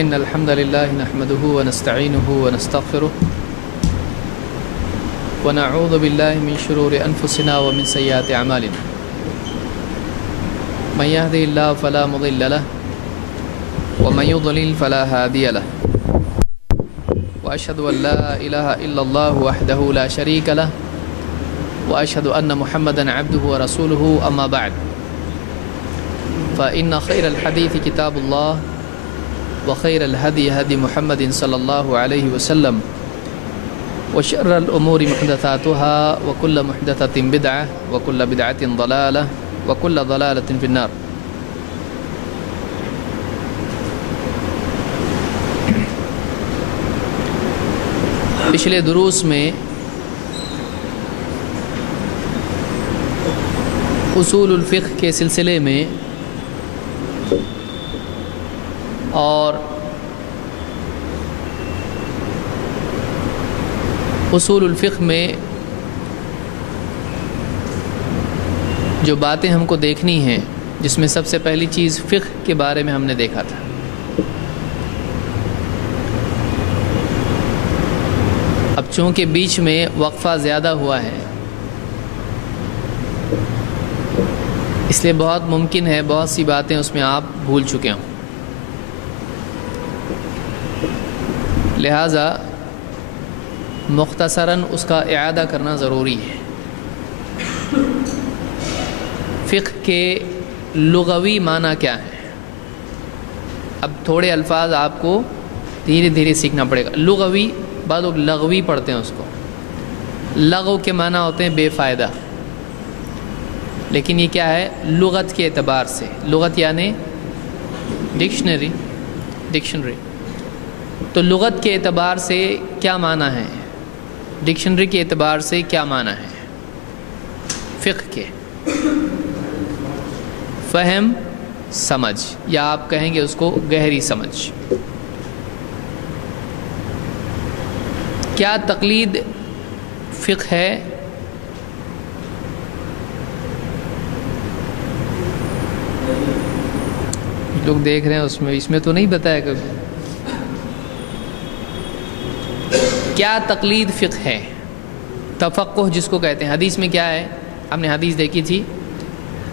إن الحمد لله نحمده ونستعينه ونستغفره ونعوذ بالله من شرور أنفسنا ومن سيئات أعمالنا من يهده الله فلا مضل له ومن يضلل فلا هادي له وأشهد أن لا إله إلا الله وحده لا شريك له وأشهد أن محمدا عبده ورسوله أما بعد فإن خير الحديث كتاب الله وخير الهدي هدي محمد صلى الله عليه وسلم وشر الأمور محدثاتها وكل محدثة بدعة وكل بدعة ضلالة وكل ضلالة في النار. پچھلے دروس میں اصول الفقہ کے سلسلے میں اور اصول الفقہ میں جو باتیں ہم کو دیکھنی ہیں، جس میں سب سے پہلی چیز فقہ کے بارے میں ہم نے دیکھا تھا. اب چونکہ بیچ میں وقفہ زیادہ ہوا ہے، اس لیے بہت ممکن ہے بہت سی باتیں اس میں آپ بھول چکے ہوں، لہٰذا مختصراً اس کا اعادہ کرنا ضروری ہے. فقہ کے لغوی معنی کیا ہے؟ اب تھوڑے الفاظ آپ کو دھیرے دھیرے سیکھنا پڑے گا. لغوی، بعض لوگ لغوی پڑھتے ہیں اس کو. لغو کے معنی ہوتے ہیں بے فائدہ، لیکن یہ کیا ہے؟ لغت کے اعتبار سے. لغت یعنی ڈکشنری. تو لغت کے اعتبار سے کیا معنی ہے، ڈکشنری کے اعتبار سے کیا معنی ہے؟ فقہ کے فہم، سمجھ، یا آپ کہیں گے اس کو گہری سمجھ. کیا تقلید فقہ ہے؟ لوگ دیکھ رہے ہیں اس میں تو نہیں بتایا کبھی. کیا تقلید فقہ ہے؟ تفقہ جس کو کہتے ہیں. حدیث میں کیا ہے؟ ہم نے حدیث دیکھی تھی،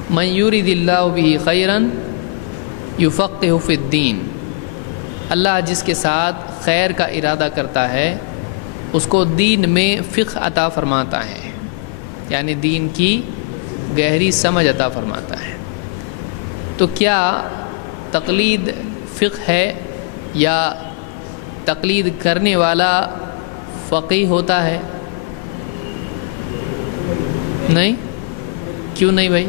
من یرید اللہ بہ خیرا یفقہہ فی الدین. اللہ جس کے ساتھ خیر کا ارادہ کرتا ہے اس کو دین میں فقہ عطا فرماتا ہے، یعنی دین کی گہری سمجھ عطا فرماتا ہے. تو کیا تقلید فقہ ہے یا تقلید کرنے والا فقیہ ہوتا ہے؟ نہیں. کیوں نہیں بھائی؟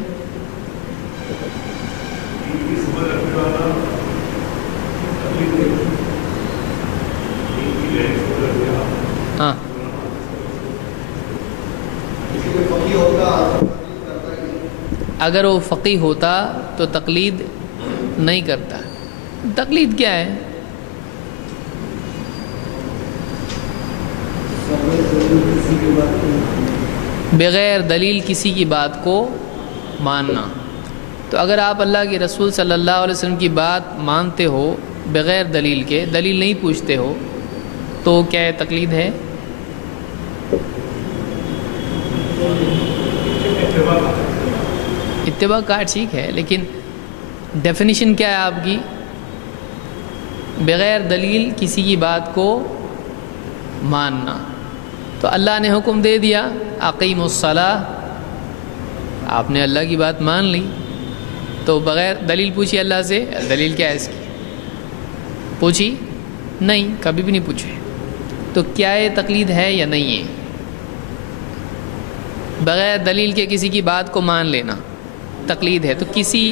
ہاں، اگر وہ فقیہ ہوتا تو تقلید نہیں کرتا. تقلید کیا ہے؟ بغیر دلیل کسی کی بات کو ماننا. تو اگر آپ اللہ کے رسول صلی اللہ علیہ وسلم کی بات مانتے ہو بغیر دلیل کے، دلیل نہیں پوچھتے ہو، تو کیا یہ تقلید ہے؟ اتباع کا ٹھیک ہے، لیکن ڈیفینیشن کیا ہے آپ کی؟ بغیر دلیل کسی کی بات کو ماننا. تو اللہ نے حکم دے دیا اقیموا الصلاۃ، آپ نے اللہ کی بات مان لی، تو بغیر دلیل پوچھی اللہ سے، دلیل کیا ہے اس کی؟ پوچھی نہیں، کبھی بھی نہیں پوچھے. تو کیا یہ تقلید ہے یا نہیں ہے؟ بغیر دلیل کے کسی کی بات کو مان لینا تقلید ہے. تو کسی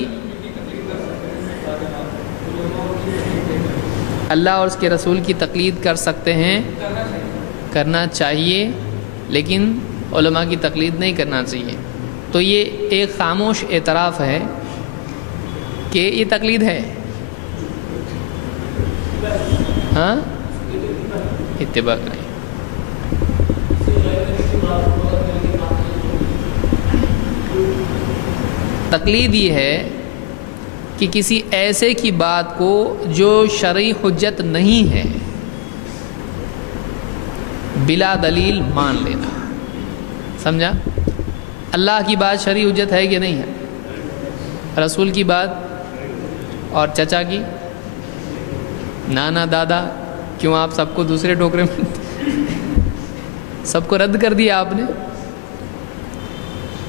اللہ اور اس کے رسول کی تقلید کر سکتے ہیں، کرنا چاہیے، لیکن علماء کی تقلید نہیں کرنا چاہیے. تو یہ ایک خاموش اعتراف ہے کہ یہ تقلید ہے. ہاں، اتباع نہیں. تقلید یہ ہے کہ کسی ایسے کی بات کو جو شرعی حجت نہیں ہے بلا دلیل مان لینا. سمجھا؟ اللہ کی بات شرعی حجت ہے کہ نہیں ہے؟ رسول کی بات اور چچا کی، نانا دادا، کیوں آپ سب کو دوسرے ٹوکرے میں سب کو رد کر دیا آپ نے؟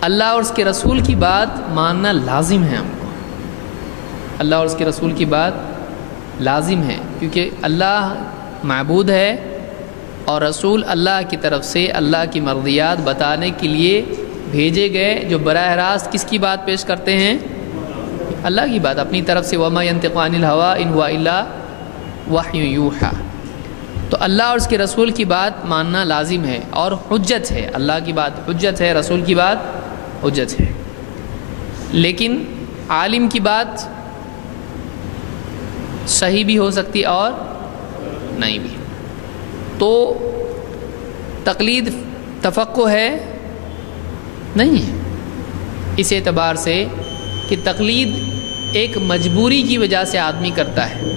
اللہ اور اس کے رسول کی بات ماننا لازم ہے ہم کو. اللہ اور اس کے رسول کی بات لازم ہے، کیونکہ اللہ معبود ہے اور رسول اللہ کی طرف سے اللہ کی مرضیات بتانے کے لیے بھیجے گئے، جو براہ راست کس کی بات پیش کرتے ہیں؟ اللہ کی بات اپنی طرف سے. وَمَا يَنطِقُ عَنِ الْهَوَىٰ إِنْ هُوَ إِلَّا وَحْيٌ يُوحَىٰ. تو اللہ اور اس کے رسول کی بات ماننا لازم ہے اور حجت ہے. اللہ کی بات حجت ہے، رسول کی بات حجت ہے. لیکن عالم کی بات صحیح بھی ہو سکتی اور نہیں بھی. تو تقلید تفقہ ہے نہیں ہے، اس اعتبار سے کہ تقلید ایک مجبوری کی وجہ سے آدمی کرتا ہے.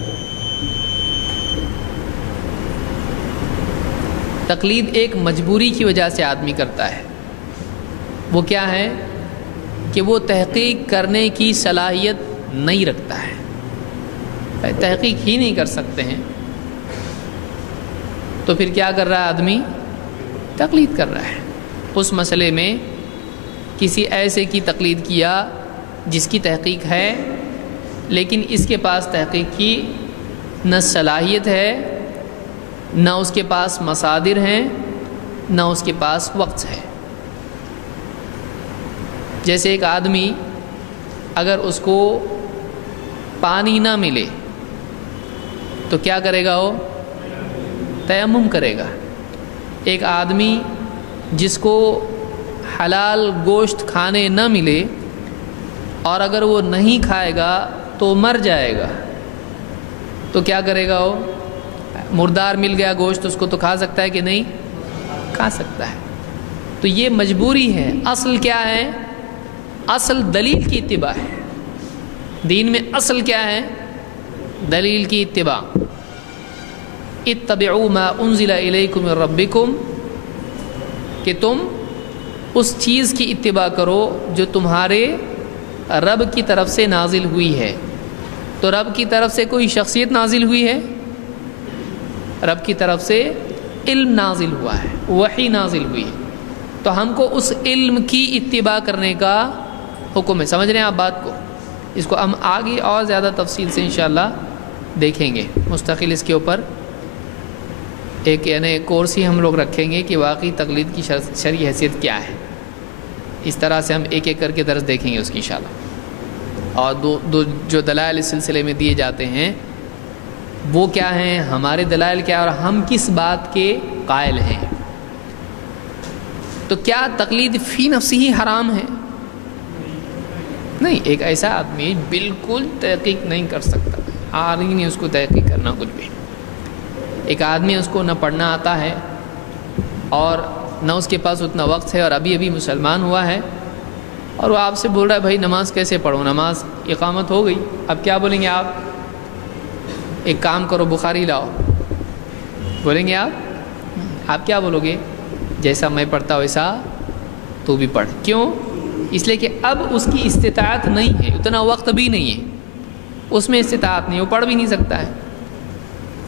تقلید ایک مجبوری کی وجہ سے آدمی کرتا ہے. وہ کیا ہے کہ وہ تحقیق کرنے کی صلاحیت نہیں رکھتا ہے، تحقیق ہی نہیں کر سکتے ہیں، تو پھر کیا کر رہا ہے آدمی؟ تقلید کر رہا ہے. اس مسئلے میں کسی ایسے کی تقلید کیا جس کی تحقیق ہے لیکن اس کے پاس تحقیق کی نہ صلاحیت ہے، نہ اس کے پاس مصادر ہیں، نہ اس کے پاس وقت ہے. جیسے ایک آدمی اگر اس کو پانی نہ ملے تو کیا کرے گا؟ وہ تیمم کرے گا. ایک آدمی جس کو حلال گوشت کھانے نہ ملے اور اگر وہ نہیں کھائے گا تو مر جائے گا، تو کیا کرے گا؟ وہ مردار مل گیا گوشت، اس کو تو کھا سکتا ہے کہ نہیں؟ کھا سکتا ہے. تو یہ مجبوری ہے. اصل کیا ہے؟ اصل دلیل کی اتباع ہے. دین میں اصل کیا ہے؟ دلیل کی اتباع. اتبعوا ما انزل الیکم من ربکم، کہ تم اس چیز کی اتباع کرو جو تمہارے رب کی طرف سے نازل ہوئی ہے. تو رب کی طرف سے کوئی شخصیت نازل ہوئی ہے؟ رب کی طرف سے علم نازل ہوا ہے، وحی نازل ہوئی ہے. تو ہم کو اس علم کی اتباع کرنے کا حکم ہے. سمجھ رہے ہیں آپ بات کو؟ اس کو ہم آگے اور زیادہ تفصیل سے انشاءاللہ دیکھیں گے. مستقل اس کے اوپر ایک یعنی کورس ہی ہم لوگ رکھیں گے کہ واقعی تقلید کی شرعی حیثیت کیا ہے. اس طرح سے ہم ایک ایک کر کے درس دیکھیں گے اس کی انشاءاللہ. اور دو جو دلائل اس سلسلے میں دیے جاتے ہیں وہ کیا ہیں، ہمارے دلائل کیا، اور ہم کس بات کے قائل ہیں. تو کیا تقلید فی نفسی ہی حرام ہے؟ نہیں. ایک ایسا آدمی بالکل تحقیق نہیں کر سکتا، آدمی نہیں اس کو تحقیق کرنا کچھ بھی. ایک آدمی اس کو نہ پڑھنا آتا ہے اور نہ اس کے پاس اتنا وقت ہے، اور ابھی ابھی مسلمان ہوا ہے، اور وہ آپ سے بول رہا ہے بھائی نماز کیسے پڑھوں، نماز اقامت ہو گئی. اب کیا بولیں گے آپ؟ ایک کام کرو بخاری لاؤ، بولیں گے آپ کیا بولو گے؟ جیسا میں پڑھتا ویسا تو بھی پڑھ. کیوں؟ اس لیے کہ اب اس کی استطاعت نہیں ہے، اتنا وقت بھی نہیں ہے، اس میں استطاعت نہیں، وہ پڑھ بھی نہیں سکتا ہے.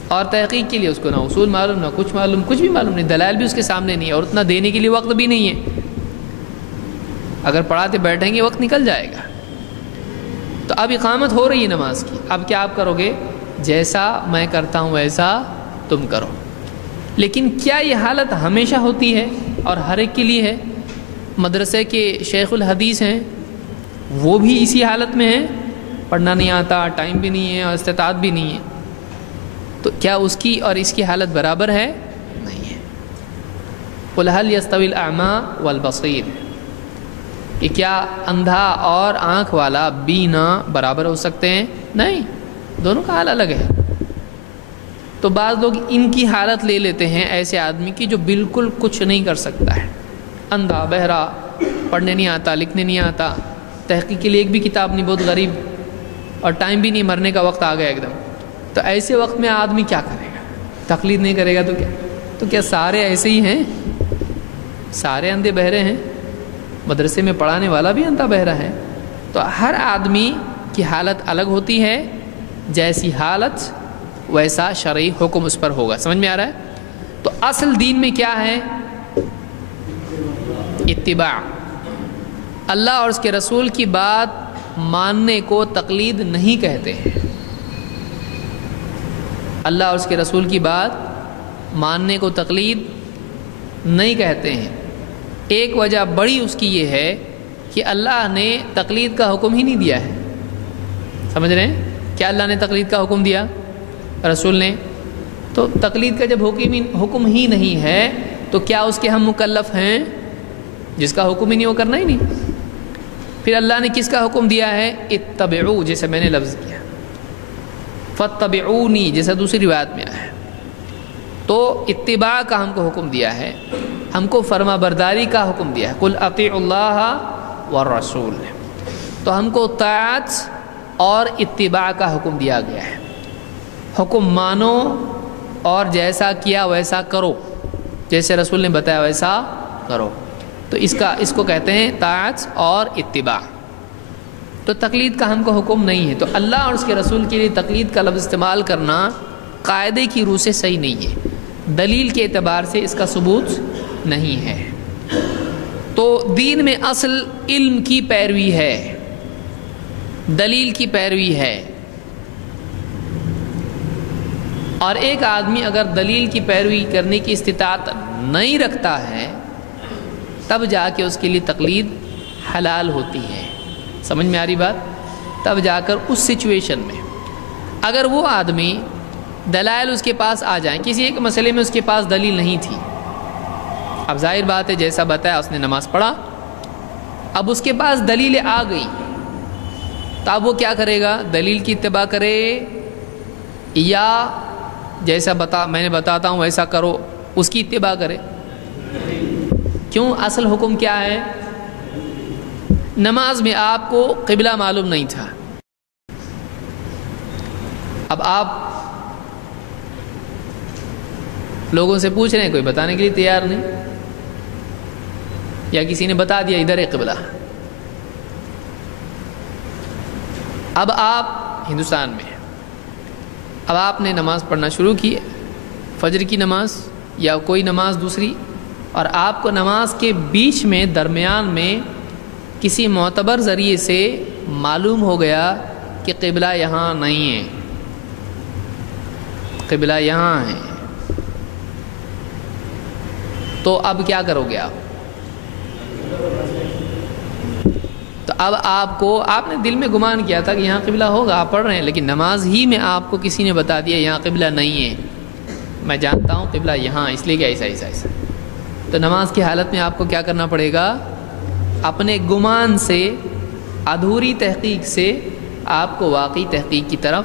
اور تحقیق کے لیے اس کو نہ اصول معلوم، نہ کچھ معلوم، کچھ بھی معلوم نہیں، دلائل بھی اس کے سامنے نہیں ہے، اور اتنا دینے کے لیے وقت بھی نہیں ہے. اگر پڑھاتے بیٹھیں گے وقت نکل جائے گا. تو اب اقامت ہو رہی ہے نماز کی، اب کیا آپ کرو گے؟ جیسا میں کرتا ہوں ویسا تم کرو. لیکن کیا یہ حالت ہمیشہ ہوتی ہے اور ہر ایک کے لیے ہے؟ مدرسے کے شیخ الحدیث ہیں وہ بھی اسی حالت میں ہیں، پڑھنا نہیں آتا، ٹائم بھی نہیں ہے اور استطاعت بھی نہیں ہے. تو کیا اس کی اور اس کی حالت برابر ہے؟ نہیں ہے. قل هل يستوي الاعمى والبصير، کہ کیا اندھا اور آنکھ والا بینا برابر ہو سکتے ہیں؟ نہیں، دونوں کا حال الگ ہے. تو بعض لوگ ان کی حالت لے لیتے ہیں ایسے آدمی کی جو بالکل کچھ نہیں کر سکتا ہے، اندھا بہرا، پڑھنے نہیں آتا، لکھنے نہیں آتا، تحقیق کے لیے ایک بھی کتاب نہیں، بہت غریب اور ٹائم بھی نہیں، مرنے کا وقت آ گیا ایک دم، تو ایسے وقت میں آدمی کیا کرے گا؟ تقلید نہیں کرے گا تو کیا سارے ایسے ہی ہیں؟ سارے اندھے بہرے ہیں؟ مدرسے میں پڑھانے والا بھی اندھا بہرا ہے؟ تو ہر آدمی کی حالت الگ ہوتی ہے، جیسی حالت ویسا شرعی حکم اس پر ہوگا۔ سمجھ میں آ رہا ہے؟ تو اصل دین میں کیا ہے؟ اتباع۔ اللہ اور اس کے رسول کی بات ماننے کو تقلید نہیں کہتے ہیں۔ اللہ اور اس کے رسول کی بات ماننے کو تقلید نہیں کہتے ہیں۔ ایک وجہ بڑی اس کی یہ ہے کہ اللہ نے تقلید کا حکم ہی نہیں دیا ہے۔ سمجھ رہے ہیں؟ کیا اللہ نے تقلید کا حکم دیا؟ رسول نے؟ تو تقلید کا جب حکم ہی نہیں ہے تو کیا اس کے ہم مکلف ہیں؟ جس کا حکم ہی نہیں وہ کرنا ہی نہیں۔ پھر اللہ نے کس کا حکم دیا ہے؟ اتبعو، جیسے میں نے لفظ کیا، فاتبعونی جیسا دوسری روایت میں آیا ہے۔ تو اتباع کا ہم کو حکم دیا ہے، ہم کو فرما برداری کا حکم دیا ہے، قل اطیعوا اللہ والرسول۔ تو ہم کو طاعت اور اتباع کا حکم دیا گیا ہے۔ حکم مانو اور جیسا کیا ویسا کرو، جیسے رسول نے بتایا ویسا کرو، تو اس کو کہتے ہیں طاعت اور اتباع۔ تو تقلید کا ہم کو حکم نہیں ہے، تو اللہ اور اس کے رسول کے لیے تقلید کا لفظ استعمال کرنا قاعدے کی روح سے صحیح نہیں ہے، دلیل کے اعتبار سے اس کا ثبوت نہیں ہے۔ تو دین میں اصل علم کی پیروی ہے، دلیل کی پیروی ہے، اور ایک آدمی اگر دلیل کی پیروی کرنے کی استطاعت نہیں رکھتا ہے تب جا کے اس کے لیے تقلید حلال ہوتی ہے۔ سمجھ میں آ رہی بات؟ تب جا کر اس سچویشن میں اگر وہ آدمی دلائل اس کے پاس آ جائیں، کسی ایک مسئلے میں اس کے پاس دلیل نہیں تھی، اب ظاہر بات ہے جیسا بتایا اس نے نماز پڑھا، اب اس کے پاس دلیل آ گئی، تو اب وہ کیا کرے گا؟ دلیل کی اتباع کرے یا جیسا میں نے بتاتا ہوں ویسا کرو اس کی اتباع کرے؟ کیوں؟ اصل حکم کیا ہے؟ نماز میں آپ کو قبلہ معلوم نہیں تھا، اب آپ لوگوں سے پوچھ رہے ہیں، کوئی بتانے کے لیے تیار نہیں، یا کسی نے بتا دیا ادھر ہے قبلہ۔ اب آپ ہندوستان میں، اب آپ نے نماز پڑھنا شروع کی، فجر کی نماز یا کوئی نماز دوسری، اور آپ کو نماز کے بیچ میں درمیان میں کسی معتبر ذریعے سے معلوم ہو گیا کہ قبلہ یہاں نہیں ہے، قبلہ یہاں ہے، تو اب کیا کرو گے آپ؟ تو اب آپ نے دل میں گمان کیا تھا کہ یہاں قبلہ ہوگا، آپ پڑھ رہے ہیں، لیکن نماز ہی میں آپ کو کسی نے بتا دیا یہاں قبلہ نہیں ہے، میں جانتا ہوں قبلہ یہاں، اس لیے کہ ایسا، تو نماز کی حالت میں آپ کو کیا کرنا پڑے گا؟ اپنے گمان سے، ادھوری تحقیق سے آپ کو واقعی تحقیق کی طرف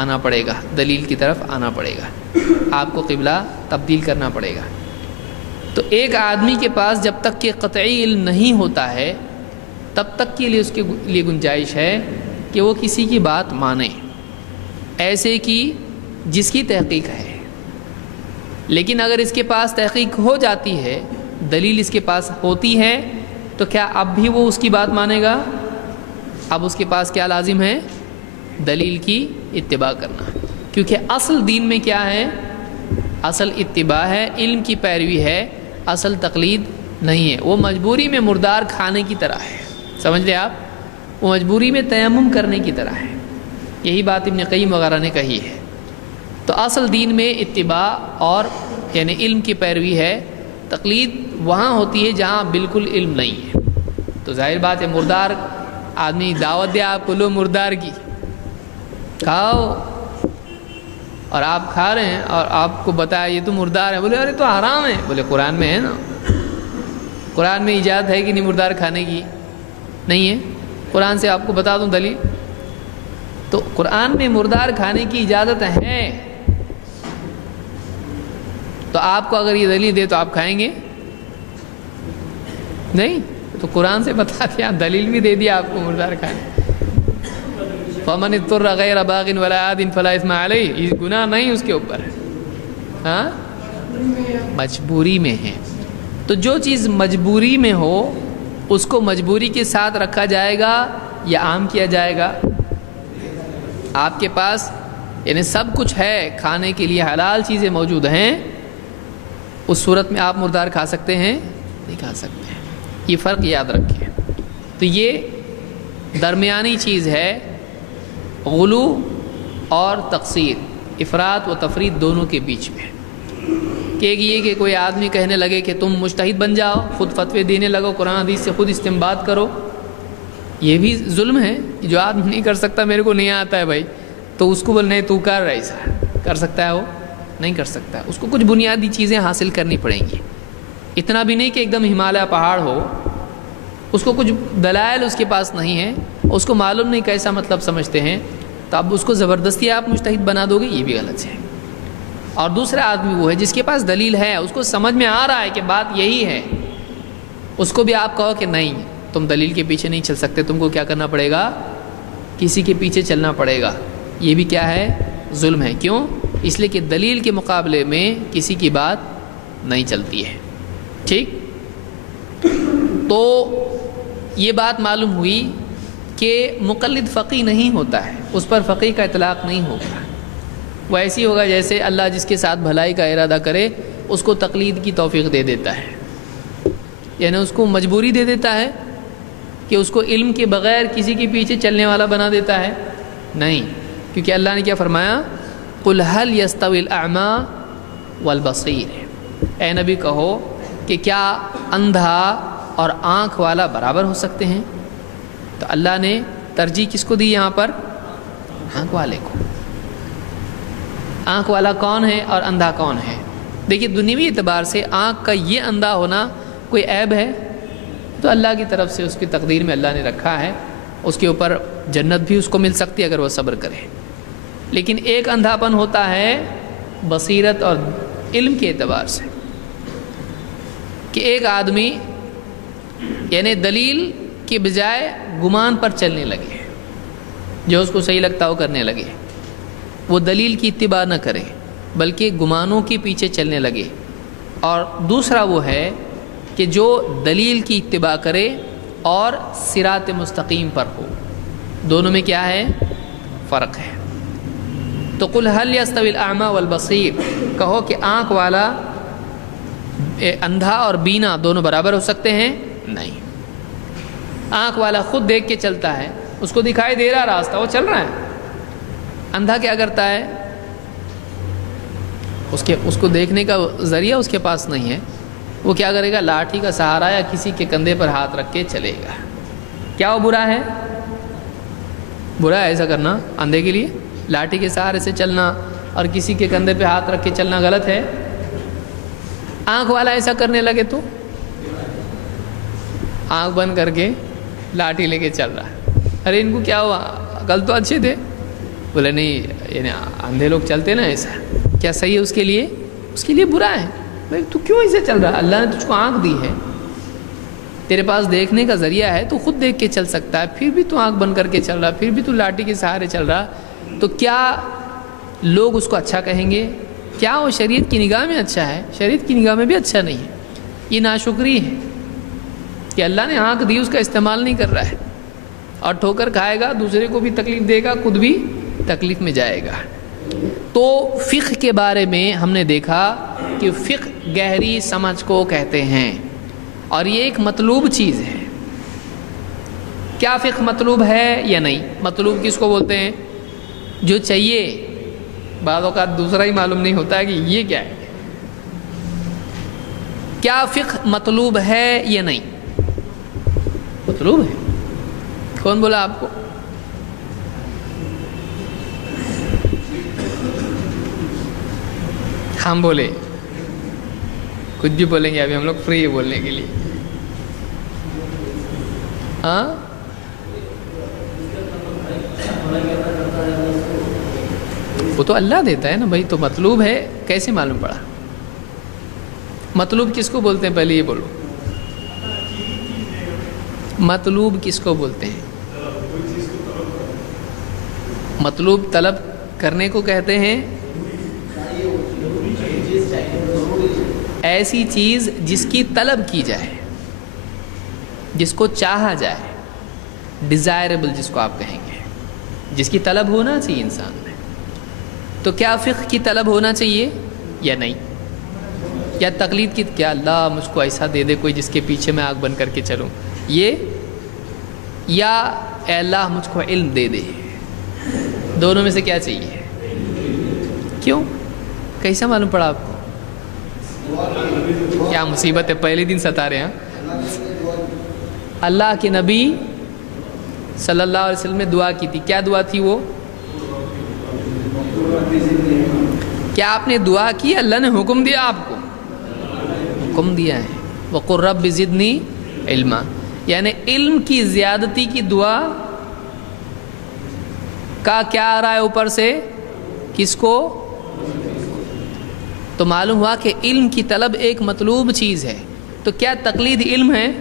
آنا پڑے گا، دلیل کی طرف آنا پڑے گا، آپ کو قبلہ تبدیل کرنا پڑے گا۔ تو ایک آدمی کے پاس جب تک کہ قطعی علم نہیں ہوتا ہے تب تک کے لیے اس کے لیے گنجائش ہے کہ وہ کسی کی بات مانے، ایسے کی جس کی تحقیق ہے، لیکن اگر اس کے پاس تحقیق ہو جاتی ہے، دلیل اس کے پاس ہوتی ہے، تو کیا اب بھی وہ اس کی بات مانے گا؟ اب اس کے پاس کیا لازم ہے؟ دلیل کی اتباع کرنا، کیونکہ اصل دین میں کیا ہے؟ اصل اتباع ہے، علم کی پیروی ہے، اصل تقلید نہیں ہے۔ وہ مجبوری میں مردار کھانے کی طرح ہے، سمجھ لیں آپ، وہ مجبوری میں تیمم کرنے کی طرح ہے، یہی بات ابن قیم وغیرہ نے کہی ہے۔ تو اصل دین میں اتباع اور یعنی علم کی پیروی ہے، تقلید وہاں ہوتی ہے جہاں بالکل علم نہیں ہے۔ تو ظاہر بات ہے مردار آدمی دعوت دے آپ کو، لو مردار کی کھاؤ، اور آپ کھا رہے ہیں اور آپ کو بتایا یہ تو مردار ہے، بولے ارے تو حرام ہے، بولے قرآن میں ہے نا، قرآن میں اجازت ہے کہ نہیں مردار کھانے کی؟ نہیں ہے، قرآن سے آپ کو بتا دوں دلیل، تو قرآن میں مردار کھانے کی اجازت ہے، تو آپ کو اگر یہ دلیل دے تو آپ کھائیں گے؟ نہیں، تو قرآن سے بتا دیا، دلیل بھی دے دیا آپ کو مردار کھانے، فمن اضطر غیر باغ ولا عاد فلا اثم علیہ، یہ گناہ نہیں اس کے اوپر ہے، ہاں مجبوری میں ہے۔ تو جو چیز مجبوری میں ہو اس کو مجبوری کے ساتھ رکھا جائے گا یا عام کیا جائے گا؟ آپ کے پاس یعنی سب کچھ ہے، کھانے کے لیے حلال چیزیں موجود ہیں، اس صورت میں آپ مردار کھا سکتے ہیں؟ نہیں کھا سکتے ہیں۔ یہ فرق یاد رکھیں۔ تو یہ درمیانی چیز ہے، غلو اور تقصیر، افراط و تفریط دونوں کے بیچ میں۔ کہ ایک یہ کہ کوئی آدمی کہنے لگے کہ تم مجتہد بن جاؤ، خود فتوے دینے لگو، قرآن حدیث سے خود استنباط کرو، یہ بھی ظلم ہے۔ جو آدمی نہیں کر سکتا، میرے کو نہیں آتا ہے بھائی، تو اس کو بول نہیں تو کر ایسا کر سکتا ہے، وہ نہیں کر سکتا، اس کو کچھ بنیادی چیزیں حاصل کرنی پڑیں گی۔ اتنا بھی نہیں کہ ایک دم ہمالیہ پہاڑ ہو، اس کو کچھ دلائل اس کے پاس نہیں ہے، اس کو معلوم نہیں کیسا مطلب سمجھتے ہیں، تو اب اس کو زبردستی آپ مجتہد بنا دو گے، یہ بھی غلط ہے۔ اور دوسرا آدمی وہ ہے جس کے پاس دلیل ہے، اس کو سمجھ میں آ رہا ہے کہ بات یہی ہے، اس کو بھی آپ کہو کہ نہیں تم دلیل کے پیچھے نہیں چل سکتے، تم کو کیا کرنا پڑے گا؟ کسی کے پیچھے چلنا پڑے گا۔ یہ بھی کیا ہے؟ ظلم ہے۔ کیوں؟ اس لیے کہ دلیل کے مقابلے میں کسی کی بات نہیں چلتی ہے۔ ٹھیک؟ تو یہ بات معلوم ہوئی کہ مقلد فقیہ نہیں ہوتا ہے، اس پر فقیہ کا اطلاق نہیں ہوگا۔ وہ ایسی ہوگا جیسے اللہ جس کے ساتھ بھلائی کا ارادہ کرے اس کو تقلید کی توفیق دے دیتا ہے، یعنی اس کو مجبوری دے دیتا ہے کہ اس کو علم کے بغیر کسی کے پیچھے چلنے والا بنا دیتا ہے؟ نہیں، کیونکہ اللہ نے کیا فرمایا؟ قُلْ هَلْ يَسْتَوِي الْأَعْمَى وَالْبَصِيرُ، اے نبی کہو کہ کیا اندھا اور آنکھ والا برابر ہو سکتے ہیں؟ تو اللہ نے ترجیح کس کو دی یہاں پر؟ آنکھ والے کو۔ آنکھ والا کون ہے اور اندھا کون ہے؟ دیکھیے دنیوی اعتبار سے آنکھ کا یہ اندھا ہونا کوئی عیب ہے؟ تو اللہ کی طرف سے اس کی تقدیر میں اللہ نے رکھا ہے، اس کے اوپر جنت بھی اس کو مل سکتی ہے اگر وہ صبر کرے۔ لیکن ایک اندھاپن ہوتا ہے بصیرت اور علم کے اعتبار سے، کہ ایک آدمی یعنی دلیل کے بجائے گمان پر چلنے لگے، جو اس کو صحیح لگتا ہو کرنے لگے، وہ دلیل کی اتباع نہ کرے بلکہ گمانوں کے پیچھے چلنے لگے۔ اور دوسرا وہ ہے کہ جو دلیل کی اتباع کرے اور صراط مستقیم پر ہو، دونوں میں کیا ہے؟ فرق ہے۔ تو قُلْ هَلْ يَسْتَوِي الْأَعْمَى وَالْبَصِيرُ، کہو کہ آنکھ والا اندھا اور بینا دونوں برابر ہو سکتے ہیں؟ نہیں۔ آنکھ والا خود دیکھ کے چلتا ہے، اس کو دکھائی دے رہا راستہ، وہ چل رہا ہے۔ اندھا کیا کرتا ہے؟ اس کو دیکھنے کا ذریعہ اس کے پاس نہیں ہے، وہ کیا کرے گا؟ لاٹھی کا سہارا یا کسی کے کندھے پر ہاتھ رکھ کے چلے گا۔ کیا وہ برا ہے؟ برا ہے ایسا کرنا اندھے کے لیے؟ لاٹھی کے سہارے سے چلنا اور کسی کے کندھے پہ ہاتھ رکھ کے چلنا غلط ہے۔ آنکھ والا ایسا کرنے لگے تو آنکھ بند کر کے لاٹھی لے کے چل رہا ہے، ارے ان کو کیا ہوا؟ کل تو اچھے تھے۔ بولے نہیں، یعنی اندھے لوگ چلتے نا ایسا، کیا صحیح ہے اس کے لیے؟ اس کے لیے برا ہے۔ بھائی تو کیوں ایسے چل رہا ہے؟ اللہ نے تجھ کو آنکھ دی ہے، تیرے پاس دیکھنے کا ذریعہ ہے، تو خود دیکھ کے چل سکتا ہے، پھر بھی تو آنکھ بند کر کے چل رہا، پھر بھی تو لاٹھی کے سہارے چل رہا، تو کیا لوگ اس کو اچھا کہیں گے؟ کیا وہ شریعت کی نگاہ میں اچھا ہے؟ شریعت کی نگاہ میں بھی اچھا نہیں ہے۔ یہ ناشکری ہے کہ اللہ نے آنکھ دی، اس کا استعمال نہیں کر رہا ہے، اور ٹھوکر کھائے گا، دوسرے کو بھی تکلیف دے گا، خود بھی تکلیف میں جائے گا۔ تو فقہ کے بارے میں ہم نے دیکھا کہ فقہ گہری سمجھ کو کہتے ہیں، اور یہ ایک مطلوب چیز ہے۔ کیا فقہ مطلوب ہے یا نہیں؟ مطلوب کس کو بولتے ہیں؟ جو چاہیے، بعض اوقات دوسرا ہی معلوم نہیں ہوتا ہے کہ یہ کیا ہے۔ کیا فقہ مطلوب ہے یا نہیں؟ مطلوب ہے۔ کون بولا آپ کو؟ ہم بولے؟ کچھ بھی بولیں گے، ابھی ہم لوگ فری ہے بولنے کے لیے۔ ہاں وہ تو اللہ دیتا ہے نا بھائی، تو مطلوب ہے کیسے معلوم پڑا؟ مطلوب کس کو بولتے ہیں؟ پہلے یہ بولو، مطلوب کس کو بولتے ہیں؟ مطلوب طلب کرنے کو کہتے ہیں ایسی چیز جس کی طلب کی جائے، جس کو چاہا جائے، ڈیزائربل جس کو آپ کہیں گے، جس کی طلب ہونا چاہیے انسان میں۔ تو کیا فقہ کی طلب ہونا چاہیے یا نہیں؟ یا تقلید کی، کیا اللہ مجھ کو ایسا دے دے کوئی جس کے پیچھے میں آگ بن کر کے چلوں، یہ، یا اے اللہ مجھ کو علم دے دے، دونوں میں سے کیا چاہیے؟ کیوں؟ کیسا معلوم پڑا آپ کو؟ کیا مصیبت ہے، پہلے دن ستا رہے ہیں۔ اللہ کے نبی صلی اللہ علیہ وسلم نے دعا کی تھی، کیا دعا تھی وہ؟ کیا آپ نے دعا کی؟ اللہ نے حکم دیا آپ کو؟ حکم دیا ہے، وَقُلْ رَبِّ زِدْنِي عِلْمًا، یعنی علم کی زیادتی کی دعا کا کیا آ رہا ہے اوپر سے؟ کس کو؟ تو معلوم ہوا کہ علم کی طلب ایک مطلوب چیز ہے۔ تو کیا تقلید علم ہے؟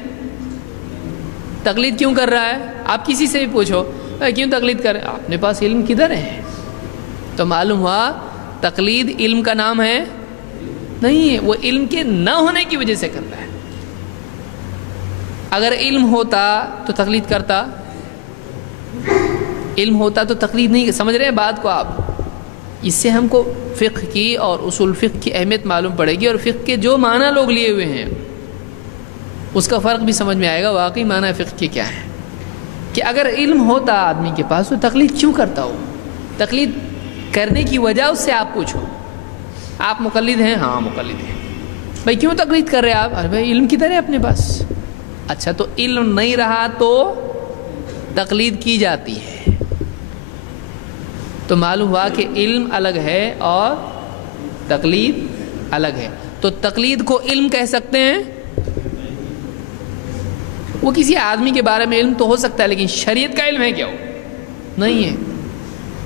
تقلید کیوں کر رہا ہے؟ آپ کسی سے بھی پوچھو کیوں تقلید کر رہے ہیں، اپنے پاس علم کدھر ہے؟ تو معلوم ہوا تقلید علم کا نام ہے نہیں ہے، وہ علم کے نہ ہونے کی وجہ سے کرتا ہے۔ اگر علم ہوتا تو تقلید کرتا، علم ہوتا تو تقلید نہیں۔ سمجھ رہے ہیں بات کو آپ؟ اس سے ہم کو فقہ کی اور اصول فقہ کی اہمیت معلوم پڑے گی، اور فقہ کے جو معنی لوگ لیے ہوئے ہیں اس کا فرق بھی سمجھ میں آئے گا، واقعی معنی فقہ کے کیا ہے۔ کہ اگر علم ہوتا آدمی کے پاس تو تقلید کیوں کرتا ہو؟ تقلید کرنے کی وجہ اس سے آپ پوچھو۔ آپ مقلد ہیں؟ ہاں مقلد ہیں۔ بھائی کیوں تقلید کر رہے ہیں آپ؟ ارے بھائی علم کدھر ہے اپنے پاس؟ اچھا تو علم نہیں رہا تو تقلید کی جاتی ہے۔ تو معلوم ہوا کہ علم الگ ہے اور تقلید الگ ہے۔ تو تقلید کو علم کہہ سکتے ہیں، وہ کسی آدمی کے بارے میں علم تو ہو سکتا ہے، لیکن شریعت کا علم ہے کیا؟ وہ نہیں ہے۔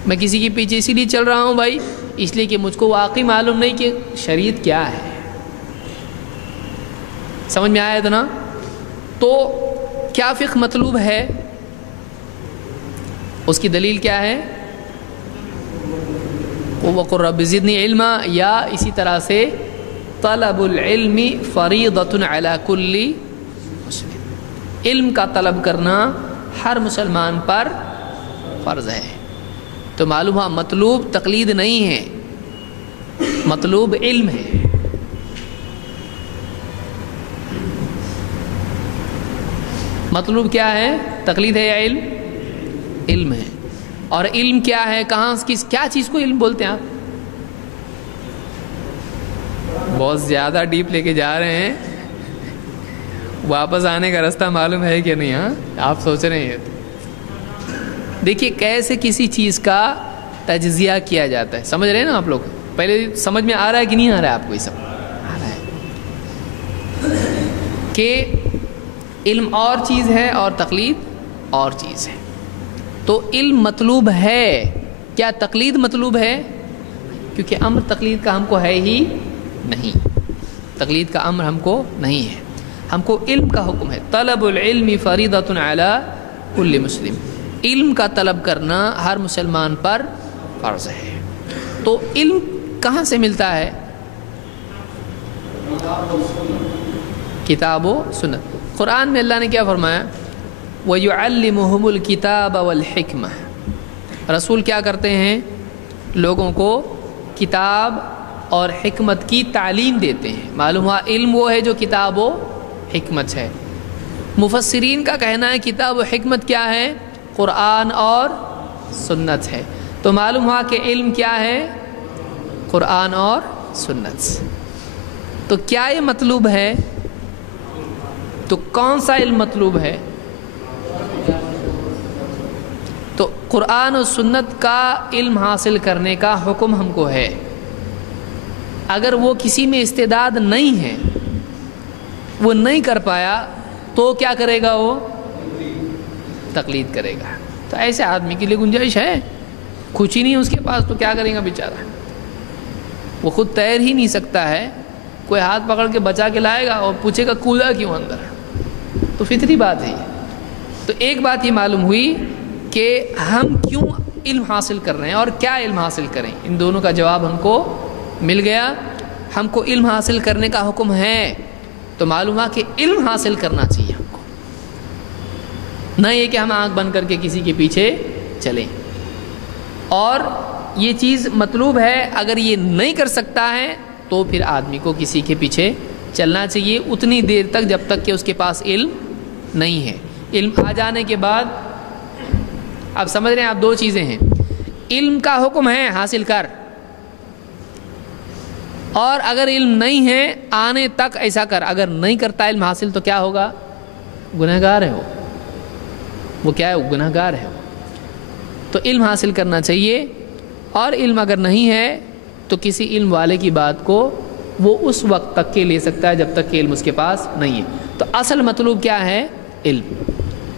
میں کسی کے پیچھے اسی لیے چل رہا ہوں بھائی، اس لیے کہ مجھ کو واقعی معلوم نہیں کہ شریعت کیا ہے۔ سمجھ میں آیا اتنا؟ تو کیا فقہ مطلوب ہے؟ اس کی دلیل کیا ہے؟ وَقُلْ رَبِّ زِدْنِي عِلْمًا، یا اسی طرح سے طلب العلم فریضۃ علی کل مسلم، علم کا طلب کرنا ہر مسلمان پر فرض ہے۔ تو معلوم ہوا مطلوب تقلید نہیں ہے، مطلوب علم ہے۔ مطلوب کیا ہے؟ تقلید ہے یا علم؟ علم ہے۔ اور علم کیا ہے؟ کہاں کیا چیز کو علم بولتے ہیں آپ؟ بہت زیادہ ڈیپ لے کے جا رہے ہیں، واپس آنے کا راستہ معلوم ہے کہ نہیں؟ ہاں آپ سوچ رہے ہیں۔ دیکھیے کیسے کسی چیز کا تجزیہ کیا جاتا ہے، سمجھ رہے ہیں نا آپ لوگ؟ پہلے سمجھ میں آ رہا ہے کہ نہیں آ رہا ہے آپ کو؟ یہ سب آ رہا ہے کہ علم اور چیز ہے اور تقلید اور چیز ہے۔ تو علم مطلوب ہے، کیا تقلید مطلوب ہے؟ کیونکہ امر تقلید کا ہم کو ہے ہی نہیں، تقلید کا امر ہم کو نہیں ہے، ہم کو علم کا حکم ہے۔ طلب العلم فریضۃ علی کل مسلم، علم کا طلب کرنا ہر مسلمان پر فرض ہے۔ تو علم کہاں سے ملتا ہے؟ کتاب و سنت۔ قرآن میں اللہ نے کیا فرمایا؟ وَيُعَلِّمُهُمُ الْكِتَابَ وَالْحِكْمَةَ، رسول کیا کرتے ہیں؟ لوگوں کو کتاب اور حکمت کی تعلیم دیتے ہیں۔ معلوم ہوا علم وہ ہے جو کتاب و حکمت ہے۔ مفسرین کا کہنا ہے کتاب و حکمت کیا ہے؟ قرآن اور سنت ہے۔ تو معلوم ہوا کہ علم کیا ہے؟ قرآن اور سنت۔ تو کیا یہ مطلوب ہے؟ تو کون سا علم مطلوب ہے؟ تو قرآن و سنت کا علم حاصل کرنے کا حکم ہم کو ہے۔ اگر وہ کسی میں استعداد نہیں ہے، وہ نہیں کر پایا، تو کیا کرے گا؟ وہ تقلید کرے گا۔ تو ایسے آدمی کے لیے گنجائش ہے، کچھ ہی نہیں اس کے پاس، تو کیا کرے گا بیچارہ؟ وہ خود تیر ہی نہیں سکتا ہے، کوئی ہاتھ پکڑ کے بچا کے لائے گا اور پوچھے گا کودا کیوں اندر؟ تو فطری بات ہے۔ تو ایک بات یہ معلوم ہوئی کہ ہم کیوں علم حاصل کر رہے ہیں اور کیا علم حاصل کریں؟ ان دونوں کا جواب ہم کو مل گیا. ہم کو علم حاصل کرنے کا حکم ہے تو معلوم ہوا کہ علم حاصل کرنا چاہیے ہم کو، نہ یہ کہ ہم آنکھ بند کر کے کسی کے پیچھے چلیں. اور یہ چیز مطلوب ہے، اگر یہ نہیں کر سکتا ہے تو پھر آدمی کو کسی کے پیچھے چلنا چاہیے اتنی دیر تک جب تک کہ اس کے پاس علم نہیں ہے. علم آ جانے کے بعد اب سمجھ رہے ہیں آپ، دو چیزیں ہیں. علم کا حکم ہے حاصل کر، اور اگر علم نہیں ہے آنے تک ایسا کر. اگر نہیں کرتا علم حاصل تو کیا ہوگا؟ گنہگار ہے وہ کیا ہے؟ گنہگار ہے. تو علم حاصل کرنا چاہیے، اور علم اگر نہیں ہے تو کسی علم والے کی بات کو وہ اس وقت تک کے لے سکتا ہے جب تک کہ علم اس کے پاس نہیں ہے. تو اصل مطلوب کیا ہے؟ علم.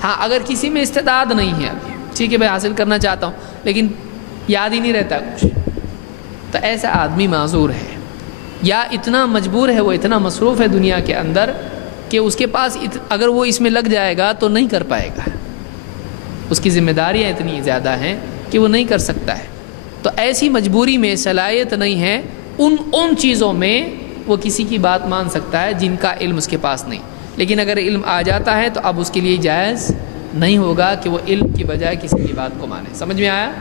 ہاں اگر کسی میں استعداد نہیں ہے، ابھی ٹھیک ہے بھائی حاصل کرنا چاہتا ہوں لیکن یاد ہی نہیں رہتا کچھ، تو ایسا آدمی معذور ہے، یا اتنا مجبور ہے، وہ اتنا مصروف ہے دنیا کے اندر کہ اس کے پاس اگر وہ اس میں لگ جائے گا تو نہیں کر پائے گا. اس کی ذمہ داریاں اتنی زیادہ ہیں کہ وہ نہیں کر سکتا ہے. تو ایسی مجبوری میں صلاحیت نہیں ہے، ان چیزوں میں وہ کسی کی بات مان سکتا ہے جن کا علم اس کے پاس نہیں. لیکن اگر علم آ جاتا ہے تو اب اس کے لیے جائز نہیں ہوگا کہ وہ علم کی بجائے کسی کی بات کو مانے. سمجھ میں آیا؟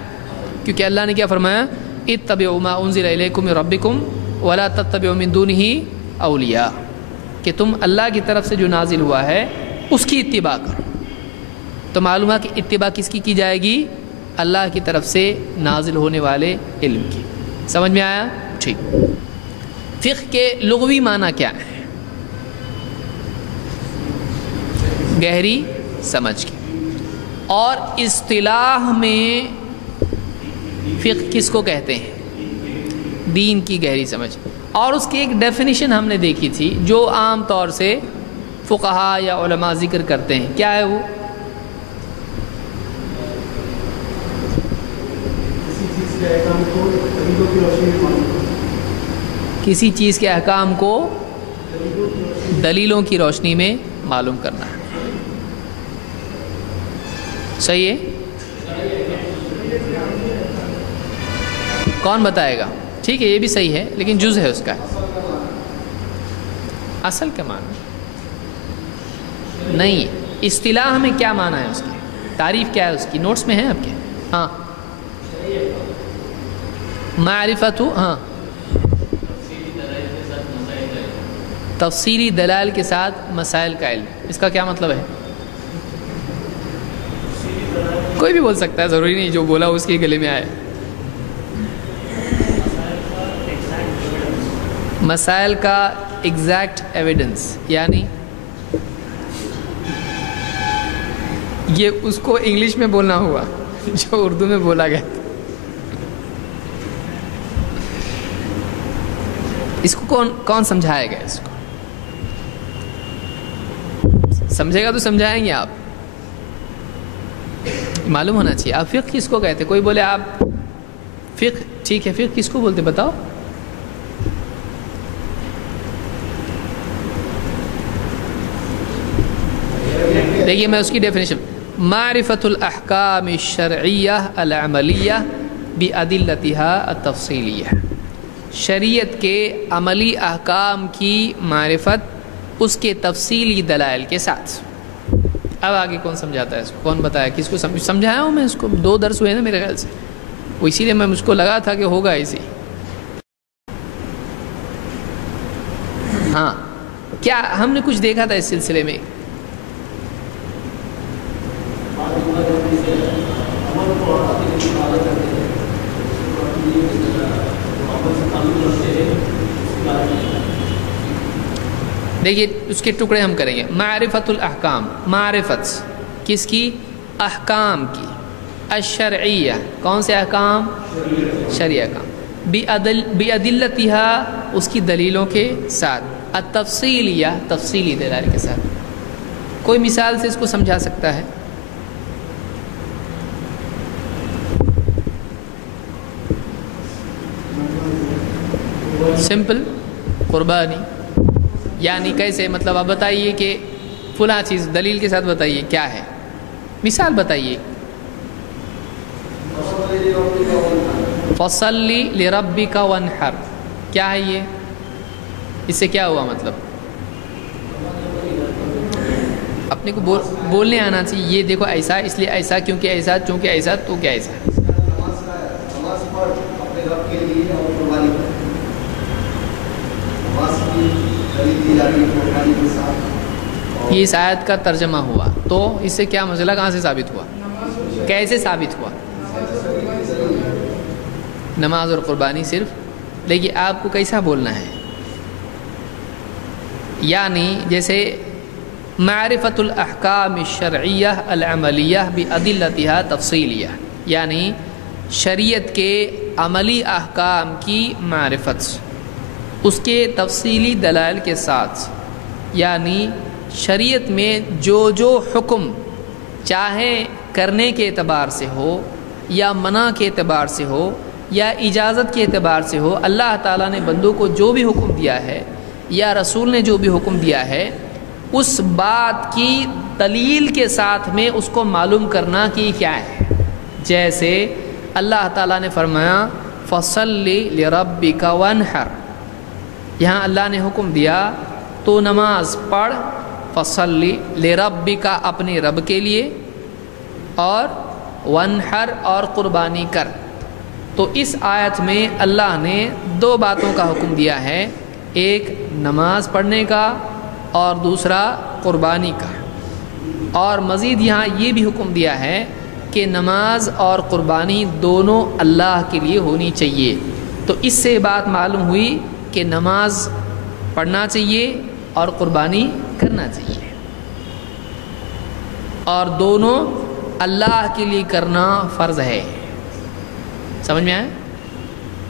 کیونکہ اللہ نے کیا فرمایا؟ اتبعوا ما انزل الیکم من ربکم ولا تتبعوا من دونہ اولیاء، کہ تم اللہ کی طرف سے جو نازل ہوا ہے اس کی اتباع کرو. تو معلوم ہے کہ اتباع کس کی جائے گی؟ اللہ کی طرف سے نازل ہونے والے علم کی. سمجھ میں آیا؟ ٹھیک. فقہ کے لغوی معنی کیا ہے؟ گہری سمجھ کے. اور اصطلاح میں فقہ کس کو کہتے ہیں؟ دین کی گہری سمجھ. اور اس کی ایک ڈیفینیشن ہم نے دیکھی تھی جو عام طور سے فقہا یا علماء ذکر کرتے ہیں. کیا ہے وہ؟ کسی چیز کے احکام کو دلیلوں کی روشنی میں معلوم کرنا ہے. صحیح ہے؟ کون بتائے گا؟ ٹھیک ہے یہ بھی صحیح ہے لیکن جز ہے اس کا. اصل کا معنی نہیں. اصطلاح میں کیا معنی ہے اس کی؟ تعریف کیا ہے اس کی؟ نوٹس میں ہے آپ کے؟ ہاں معرفت. ہاں تفصیلی دلائل کے ساتھ مسائل کا علم. اس کا کیا مطلب ہے؟ کوئی بھی بول سکتا ہے، ضروری نہیں جو بولا اس کے گلے میں آئے. مسائل کا ایگزیکٹ ایویڈنس، یعنی یہ اس کو انگلش میں بولنا ہوا جو اردو میں بولا گیا. اس کو کون سمجھائے گا؟ اس کو سمجھے گا تو سمجھائیں گے آپ. معلوم ہونا چاہیے. آپ فقہ کس کو کہتے؟ کوئی بولے آپ فقہ، ٹھیک ہے فقہ کس کو بولتے بتاؤ؟ دیکھیے میں اس کی ڈیفینیشن: معرفت الاحکام الشرعیہ العملیہ بادلتها التفصیلیہ. شریعت کے عملی احکام کی معرفت اس کے تفصیلی دلائل کے ساتھ. اب آگے کون سمجھاتا ہے اس کو؟ کون بتایا؟ کس کو سمجھایا ہوں میں اس کو؟ 2 درس ہوئے نا میرے خیال سے، وہ اسی لیے میں مجھ کو لگا تھا کہ ہوگا ایسے. ہاں کیا ہم نے کچھ دیکھا تھا اس سلسلے میں؟ دیکھیے اس کے ٹکڑے ہم کریں گے. معرفت الاحکام، معرفت کس کی؟ احکام کی. الشرعیہ، کون سے احکام؟ شرعی احکام. بادلتها، اس کی دلیلوں کے ساتھ. التفصیلیہ، تفصیلی دلائل کے ساتھ. کوئی مثال سے اس کو سمجھا سکتا ہے؟ سمپل قربانی. یعنی کیسے؟ مطلب آپ بتائیے کہ فلاں چیز دلیل کے ساتھ بتائیے کیا ہے، مثال بتائیے. فصلی لربک وانحر، کیا ہے یہ؟ اس سے کیا ہوا مطلب؟ اپنے کو بولنے آنا چاہیے، یہ دیکھو ایسا اس لیے ایسا، کیونکہ ایسا، چونکہ ایسا، تو کیا ایسا؟ یہ اس آیت کا ترجمہ ہوا، تو اس سے کیا مسئلہ کہاں سے ثابت ہوا؟ کیسے ثابت ہوا؟ نماز اور قربانی صرف، لیکن آپ کو کیسا بولنا ہے؟ یعنی جیسے معرفت الاحکام الشرعیہ العملیہ بادلتها تفصیلیہ، یعنی شریعت کے عملی احکام کی معرفت اس کے تفصیلی دلائل کے ساتھ، یعنی شریعت میں جو حکم چاہے کرنے کے اعتبار سے ہو یا منع کے اعتبار سے ہو یا اجازت کے اعتبار سے ہو، اللہ تعالیٰ نے بندوں کو جو بھی حکم دیا ہے یا رسول نے جو بھی حکم دیا ہے، اس بات کی دلیل کے ساتھ میں اس کو معلوم کرنا کہ کیا ہے۔ جیسے اللہ تعالیٰ نے فرمایا فصلی لربک وانحر، یہاں اللہ نے حکم دیا تو نماز پڑھ، فصلی لربک اپنے رب کے لیے، اور وانحر اور قربانی کر۔ تو اس آیت میں اللہ نے دو باتوں کا حکم دیا ہے، ایک نماز پڑھنے کا اور دوسرا قربانی کا، اور مزید یہاں یہ بھی حکم دیا ہے کہ نماز اور قربانی دونوں اللہ کے لیے ہونی چاہیے۔ تو اس سے بات معلوم ہوئی کہ نماز پڑھنا چاہیے اور قربانی کرنا چاہیے، اور دونوں اللہ کے لیے کرنا فرض ہے۔ سمجھ میں آیا؟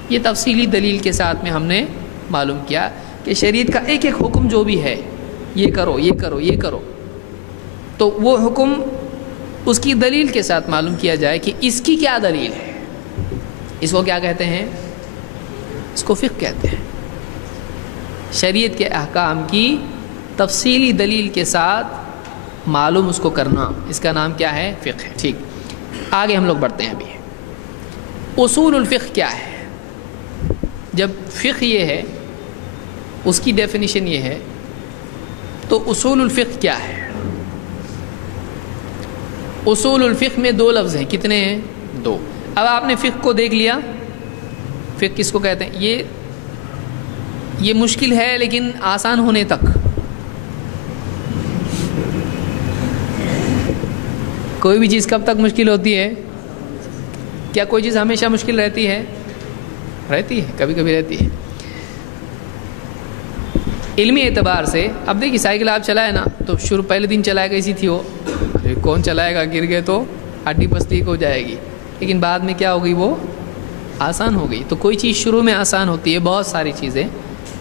یہ تفصیلی دلیل کے ساتھ میں ہم نے معلوم کیا کہ شریعت کا ایک ایک حکم جو بھی ہے، یہ کرو یہ کرو یہ کرو، تو وہ حکم اس کی دلیل کے ساتھ معلوم کیا جائے کہ اس کی کیا دلیل ہے۔ اس کو کیا کہتے ہیں؟ اس کو فقہ کہتے ہیں۔ شریعت کے احکام کی تفصیلی دلیل کے ساتھ معلوم اس کو کرنا، اس کا نام کیا ہے؟ فقہ ہے۔ ٹھیک، آگے ہم لوگ بڑھتے ہیں۔ ابھی اصول الفقہ کیا ہے؟ جب فقہ یہ ہے، اس کی ڈیفینیشن یہ ہے، تو اصول الفقہ کیا ہے؟ اصول الفقہ میں دو لفظ ہیں، کتنے ہیں؟ دو۔ اب آپ نے فقہ کو دیکھ لیا، فقہ کس کو کہتے ہیں؟ یہ مشکل ہے لیکن آسان ہونے تک۔ کوئی بھی چیز کب تک مشکل ہوتی ہے؟ کیا کوئی چیز ہمیشہ مشکل رہتی ہے؟ رہتی ہے، کبھی کبھی رہتی ہے۔ علمی اعتبار سے اب دیکھیے، سائیکل آپ چلائے نا، تو شروع پہلے دن چلائے گا ایسی تھی، وہ کون چلائے گا، گر گئے تو ہڈی پسلیک ہو جائے گی، لیکن بعد میں کیا ہوگی؟ وہ آسان ہو گئی۔ تو کوئی چیز شروع میں آسان ہوتی ہے، بہت ساری چیزیں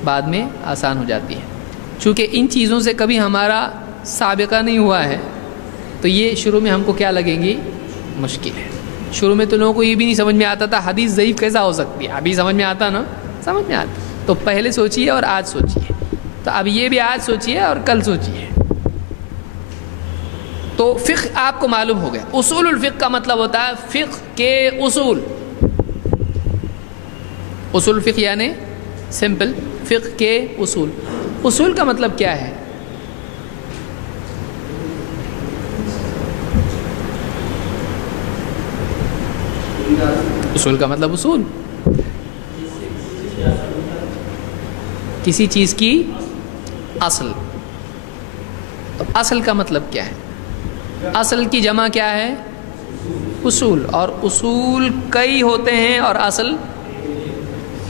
بعد میں آسان ہو جاتی ہیں۔ چونکہ ان چیزوں سے کبھی ہمارا سابقہ نہیں ہوا ہے، تو یہ شروع میں ہم کو کیا لگیں گی؟ مشکل ہے۔ شروع میں تو لوگوں کو یہ بھی نہیں سمجھ میں آتا تھا حدیث ضعیف کیسا ہو سکتی ہے، ابھی سمجھ میں آتا نا؟ سمجھ میں آتا۔ تو پہلے سوچیے اور آج سوچیے، تو اب یہ بھی آج سوچیے اور کل سوچیے۔ تو فقہ آپ کو معلوم ہو گیا۔ اصول الفقہ کا مطلب ہوتا ہے فقہ کے اصول۔ اصول الفقہ یعنی سمپل فقہ کے اصول۔ اصول کا مطلب کیا ہے؟ اصول کا مطلب اصول، کسی چیز کی اصل۔ تو اصل کا مطلب کیا ہے؟ اصل کی جمع کیا ہے؟ اصول، اور اصول کئی ہوتے ہیں اور اصل،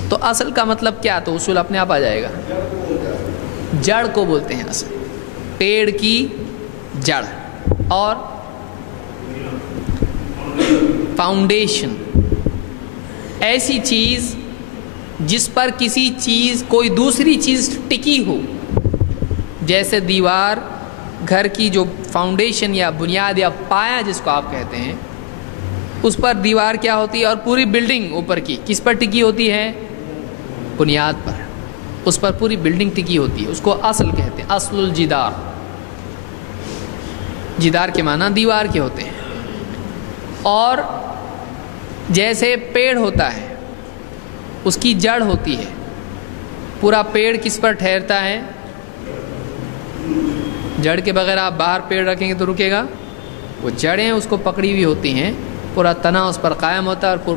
تو اصل کا مطلب کیا؟ تو اصول اپنے آپ آ جائے گا۔ جڑ کو بولتے ہیں اصل، پیڑ کی جڑ، اور فاؤنڈیشن ایسی چیز جس پر کسی چیز کوئی دوسری چیز ٹکی ہو، جیسے دیوار، گھر کی جو فاؤنڈیشن یا بنیاد یا پایا جس کو آپ کہتے ہیں، اس پر دیوار کیا ہوتی ہے، اور پوری بلڈنگ اوپر کی کس پر ٹکی ہوتی ہے؟ بنیاد پر، اس پر پوری بلڈنگ ٹکی ہوتی ہے، اس کو اصل کہتے ہیں۔ اصل الجدار، جدار کے معنی دیوار کے ہوتے ہیں۔ اور جیسے پیڑ ہوتا ہے، اس کی جڑ ہوتی ہے. پورا پیڑ کس پر ٹھہرتا ہے؟ جڑ کے بغیر آپ باہر پیڑ رکھیں گے تو رکے گا؟ وہ جڑیں اس کو پکڑی ہوئی ہوتی ہیں، پورا تنا اس پر قائم ہوتا ہے اور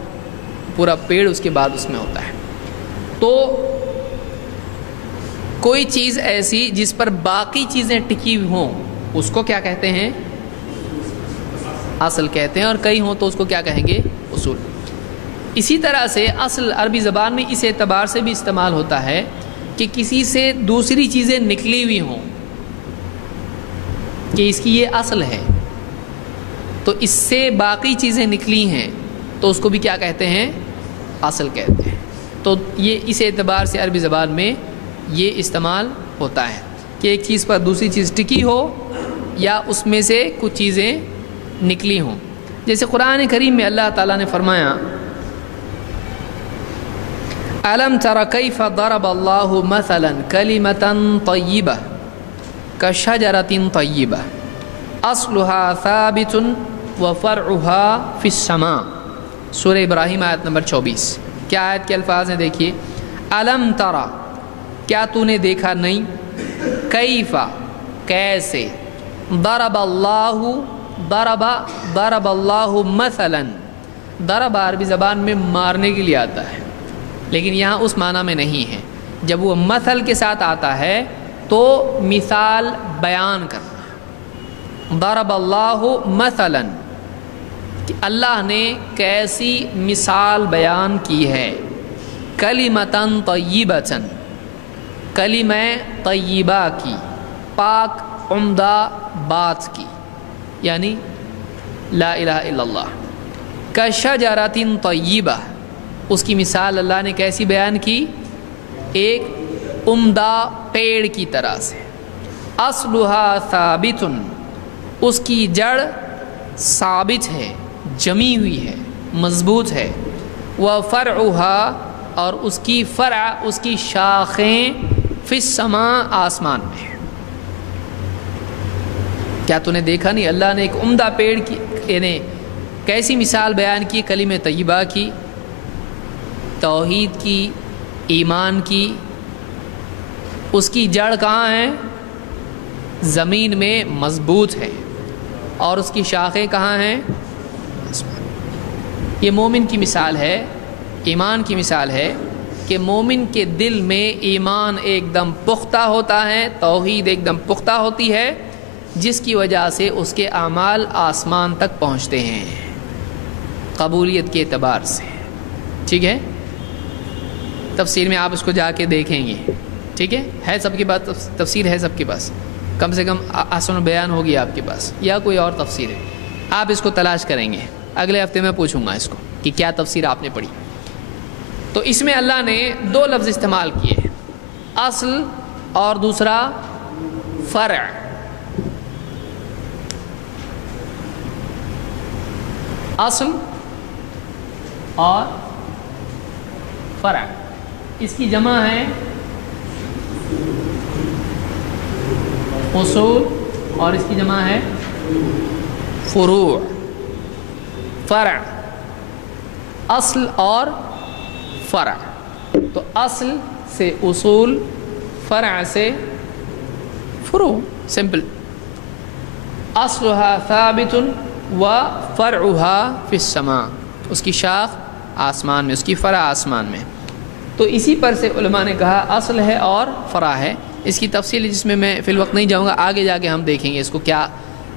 پورا پیڑ اس کے بعد اس میں ہوتا ہے. تو کوئی چیز ایسی جس پر باقی چیزیں ٹکی ہوئی ہوں اس کو کیا کہتے ہیں؟ اصل کہتے ہیں. اور کئی ہوں تو اس کو کیا کہیں گے؟ اصول. اسی طرح سے اصل عربی زبان میں اس اعتبار سے بھی استعمال ہوتا ہے کہ کسی سے دوسری چیزیں نکلی ہوئی ہوں کہ اس کی یہ اصل ہے، تو اس سے باقی چیزیں نکلی ہیں تو اس کو بھی کیا کہتے ہیں؟ اصل کہتے ہیں. تو یہ اس اعتبار سے عربی زبان میں یہ استعمال ہوتا ہے کہ ایک چیز پر دوسری چیز ٹکی ہو یا اس میں سے کچھ چیزیں نکلی ہوں. جیسے قرآن کریم میں اللہ تعالیٰ نے فرمایا أَلَمْ تَرَ كَيْفَ ضَرَبَ اللَّهُ مَثَلًا كَلِمَةً طَيِّبَةً كَشَجَرَةٍ طَيِّبَةٍ أَصْلُهَا ثَابِتٌ وَفَرْعُهَا فِي السَّمَاءِ. سورہ ابراہیم آیت نمبر 24. کیا آیت کے الفاظ ہیں دیکھیے. أَلَمْ تَرَ کیا تو نے دیکھا نہیں؟ کیفا کیسے، ضرب اللہ ضرب اللہ مثلا. ضرب عربی زبان میں مارنے کے لیے آتا ہے لیکن یہاں اس معنی میں نہیں ہے. جب وہ مثل کے ساتھ آتا ہے تو مثال بیان کرنا. ضرب اللہ مثلا کہ اللہ نے کیسی مثال بیان کی ہے. کلمۃ طیبۃ کلمہ طیبہ کی، پاک عمدہ بات کی، یعنی لا الہ الا اللہ. کشجرۃ طیبہ اس کی مثال اللہ نے کیسی بیان کی؟ ایک عمدہ پیڑ کی طرح سے. اصلها ثابت اس کی جڑ ثابت ہے، جمی ہوئی ہے، مضبوط ہے. وفرعها اور اس کی فرع اس کی شاخیں فی السماء آسمان میں. کیا تو نے دیکھا نہیں اللہ نے ایک عمدہ پیڑ کی یعنی کیسی مثال بیان کی؟ کلمہ طیبہ کی، توحید کی، ایمان کی. اس کی جڑ کہاں ہے؟ زمین میں مضبوط ہے. اور اس کی شاخیں کہاں ہیں؟ یہ مومن کی مثال ہے، ایمان کی مثال ہے کہ مومن کے دل میں ایمان ایک دم پختہ ہوتا ہے، توحید ایک دم پختہ ہوتی ہے، جس کی وجہ سے اس کے اعمال آسمان تک پہنچتے ہیں قبولیت کے اعتبار سے. ٹھیک ہے، تفسیر میں آپ اس کو جا کے دیکھیں گے. ٹھیک ہے سب کے پاس تفسیر ہے؟ سب کے پاس کم سے کم احسن بیان ہوگی آپ کے پاس یا کوئی اور تفسیر ہے؟ آپ اس کو تلاش کریں گے. اگلے ہفتے میں پوچھوں گا اس کو کہ کیا تفسیر آپ نے پڑھی. تو اس میں اللہ نے دو لفظ استعمال کیے، اصل اور دوسرا فرع. اصل اور فرع اس کی جمع ہے اصول اور اس کی جمع ہے فروع. فرع اصل اور فرع. تو اصل سے اصول، فرع سے فروع. سمپل. اصلها ثابت وفرعها فی السماء. اس کی شاخ آسمان میں، اس کی فرع آسمان میں. تو اسی پر سے علماء نے کہا اصل ہے اور فرع ہے. اس کی تفصیل جس میں میں فی الوقت نہیں جاؤں گا، آگے جا کے ہم دیکھیں گے اس کو کیا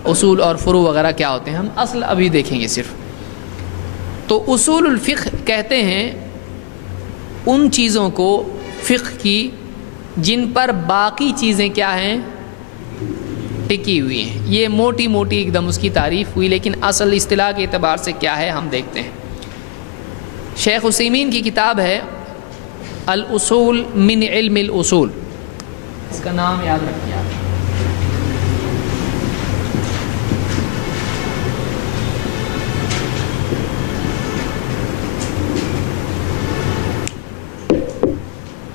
اصول اور فروع وغیرہ کیا ہوتے ہیں. ہم اصل ابھی دیکھیں گے صرف. تو اصول الفقہ کہتے ہیں ان چیزوں کو فقہ کی جن پر باقی چیزیں کیا ہیں؟ ٹکی ہوئی ہیں. یہ موٹی موٹی ایک دم اس کی تعریف ہوئی، لیکن اصل اصطلاح کے اعتبار سے کیا ہے ہم دیکھتے ہیں. شیخ عثیمین کی کتاب ہے الاصول من علم الاصول، اس کا نام یاد رکھیے آپ.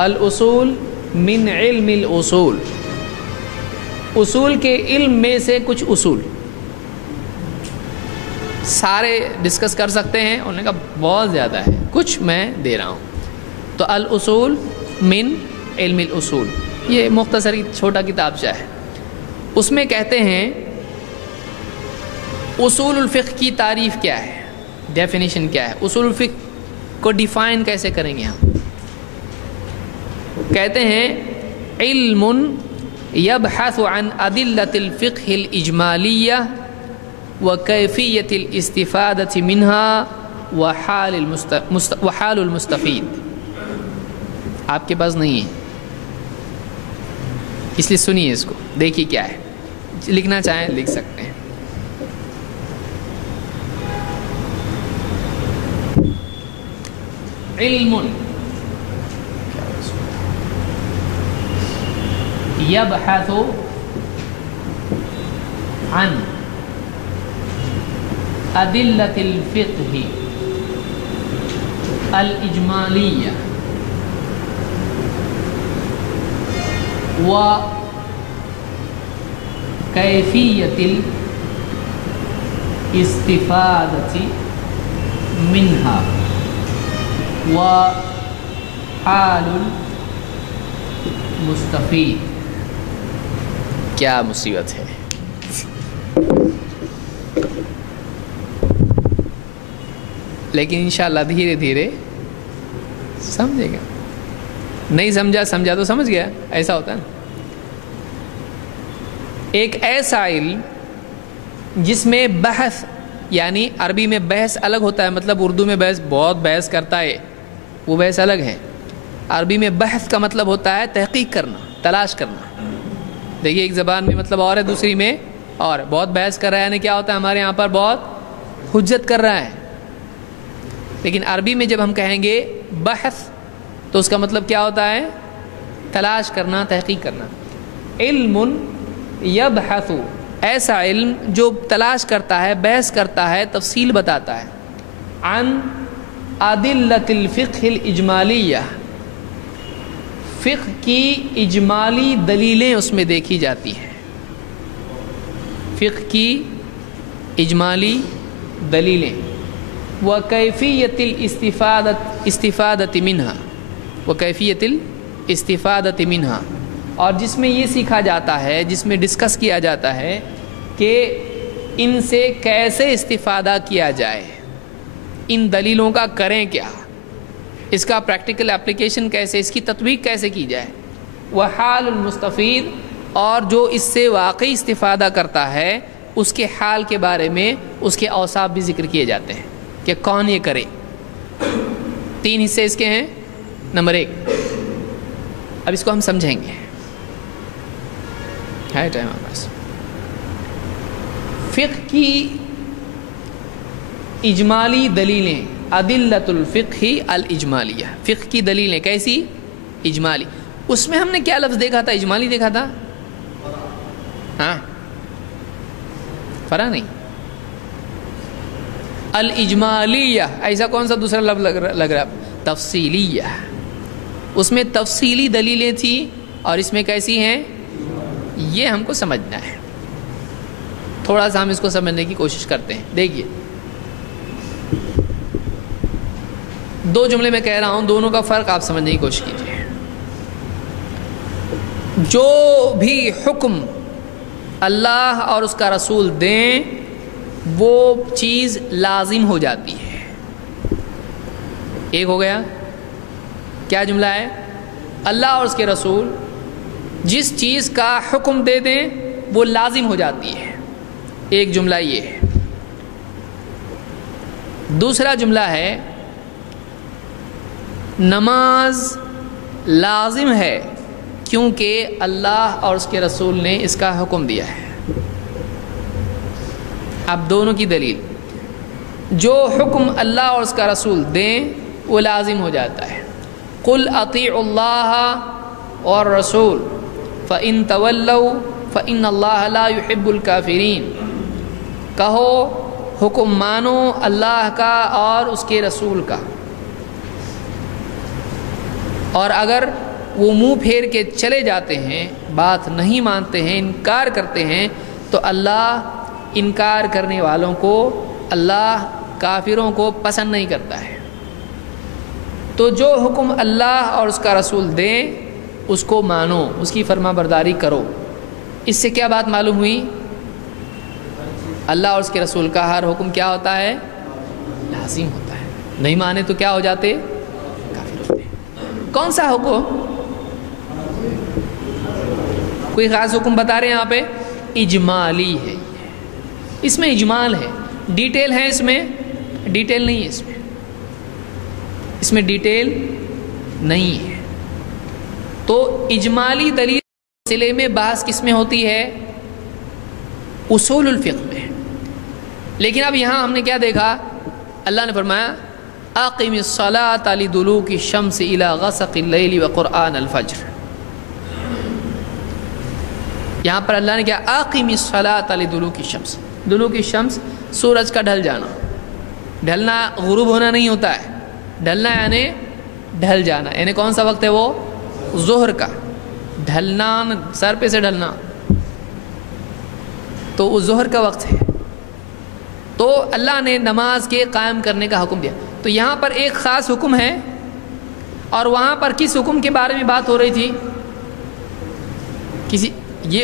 الاصول من علم الاصول، اصول کے علم میں سے کچھ اصول. سارے ڈسکس کر سکتے ہیں، انہوں نے کہا بہت زیادہ ہے، کچھ میں دے رہا ہوں. تو الاصول من علم الاصول، یہ مختصر چھوٹا کتابچہ ہے. اس میں کہتے ہیں اصول الفقہ کی تعریف کیا ہے، ڈیفینیشن کیا ہے، اصول الفقہ کو ڈیفائن کیسے کریں گے ہم. کہتے ہیں علم یبحث عن ادلۃ الفقہ الاجمالیہ وکیفیۃ الاستفادۃ منها وحال المستفید. آپ کے پاس نہیں ہے اس لیے سنیے اس کو، دیکھیے کیا ہے. لکھنا چاہیں لکھ سکتے ہیں. علم یبحث عن ادلۃ الفقہ الاجمالیہ و کیفیۃ الاستفادۃ منها وحال المستفید. کیا مصیبت ہے. لیکن انشاءاللہ دھیرے دھیرے سمجھے گا. نہیں سمجھا تو سمجھ گیا، ایسا ہوتا ہے نا. ایک ایسا علم جس میں بحث، یعنی عربی میں بحث الگ ہوتا ہے، مطلب اردو میں بحث بہت بحث کرتا ہے، وہ بحث الگ ہے. عربی میں بحث کا مطلب ہوتا ہے تحقیق کرنا، تلاش کرنا. دیکھیے ایک زبان میں مطلب اور ہے، دوسری میں اور. بہت بحث کر رہا ہے یعنی کیا ہوتا ہے ہمارے یہاں پر بہت حجت کر رہا ہے. لیکن عربی میں جب ہم کہیں گے بحث تو اس کا مطلب کیا ہوتا ہے؟ تلاش کرنا، تحقیق کرنا. علم یبحث، ایسا علم جو تلاش کرتا ہے، بحث کرتا ہے، تفصیل بتاتا ہے. عن ادلۃ الفقہ الاجمالیہ، فقہ کی اجمالی دلیلیں اس میں دیکھی جاتی ہیں. فقہ کی اجمالی دلیلیں. وکیفیۃ الاستفادۃ منها، وکیفیۃ الاستفادۃ منها، اور جس میں یہ سیکھا جاتا ہے، جس میں ڈسکس کیا جاتا ہے کہ ان سے کیسے استفادہ کیا جائے، ان دلیلوں کا کریں کیا، اس کا پریکٹیکل اپلیکیشن کیسے، اس کی تطبیق کیسے کی جائے. وحال المستفید، اور جو اس سے واقعی استفادہ کرتا ہے اس کے حال کے بارے میں اس کے اوصاف بھی ذکر کیے جاتے ہیں کہ کون یہ کرے. 3 حصے اس کے ہیں. نمبر 1، اب اس کو ہم سمجھیں گے، ہے ٹائم ہمارے پاس. فقہ کی اجمالی دلیلیں، ادلۃ الفقہ الاجمالیہ، فقہ کی دلیلیں کیسی؟ اجمالی. اس میں ہم نے کیا لفظ دیکھا تھا؟ اجمالی دیکھا تھا. ہاں فرا نہیں. الاجمالیہ، ایسا کون سا دوسرا لفظ لگ رہا؟ تفصیلیہ. اس میں تفصیلی دلیلیں تھیں اور اس میں کیسی ہیں؟ یہ ہم کو سمجھنا ہے. تھوڑا سا ہم اس کو سمجھنے کی کوشش کرتے ہیں. دیکھیے 2 جملے میں کہہ رہا ہوں، دونوں کا فرق آپ سمجھنے کی کوشش کیجیے. جو بھی حکم اللہ اور اس کا رسول دیں وہ چیز لازم ہو جاتی ہے. ایک ہو گیا. کیا جملہ ہے؟ اللہ اور اس کے رسول جس چیز کا حکم دے دیں وہ لازم ہو جاتی ہے. ایک جملہ یہ ہے. دوسرا جملہ ہے نماز لازم ہے کیونکہ اللہ اور اس کے رسول نے اس کا حکم دیا ہے. اب دونوں کی دلیل، جو حکم اللہ اور اس کا رسول دیں وہ لازم ہو جاتا ہے. قل اطیعوا اللہ اور رسول فإن تولوا فإن اللہ لا يحب الکافرین. کہو حکم مانو اللہ کا اور اس کے رسول کا، اور اگر وہ منہ پھیر کے چلے جاتے ہیں، بات نہیں مانتے ہیں، انکار کرتے ہیں، تو اللہ انکار کرنے والوں کو، اللہ کافروں کو پسند نہیں کرتا ہے. تو جو حکم اللہ اور اس کا رسول دیں اس کو مانو، اس کی فرما برداری کرو۔ اس سے کیا بات معلوم ہوئی؟ اللہ اور اس کے رسول کا ہر حکم کیا ہوتا ہے؟ لازم ہوتا ہے، نہیں مانے تو کیا ہو جاتے؟ کافر ہوتے ہیں۔ کون سا حکم؟ کوئی خاص حکم بتا رہے ہیں یہاں پہ؟ اجمالی ہے، اس میں اجمال ہے، ڈیٹیل ہے، اس میں ڈیٹیل نہیں ہے، اس میں ڈیٹیل نہیں ہے۔ تو اجمالی دلیل سلسلے میں بحث کس میں ہوتی ہے؟ اصول الفقہ میں۔ لیکن اب یہاں ہم نے کیا دیکھا؟ اللہ نے فرمایا اقم الصلاۃ لدلوک الشمس الی غسق اللیل وقرآن الفجر۔ یہاں پر اللہ نے کیا؟ اقم الصلاۃ لدلوک الشمس، دلوک الشمس سورج کا ڈھل جانا، ڈھلنا غروب ہونا نہیں ہوتا ہے، ڈھلنا یعنی ڈھل جانا، یعنی کون سا وقت ہے وہ؟ ظہر کا ڈھلنا، سر پہ سے ڈھلنا، تو وہ ظہر کا وقت ہے۔ تو اللہ نے نماز کے قائم کرنے کا حکم دیا۔ تو یہاں پر ایک خاص حکم ہے، اور وہاں پر کس حکم کے بارے میں بات ہو رہی تھی؟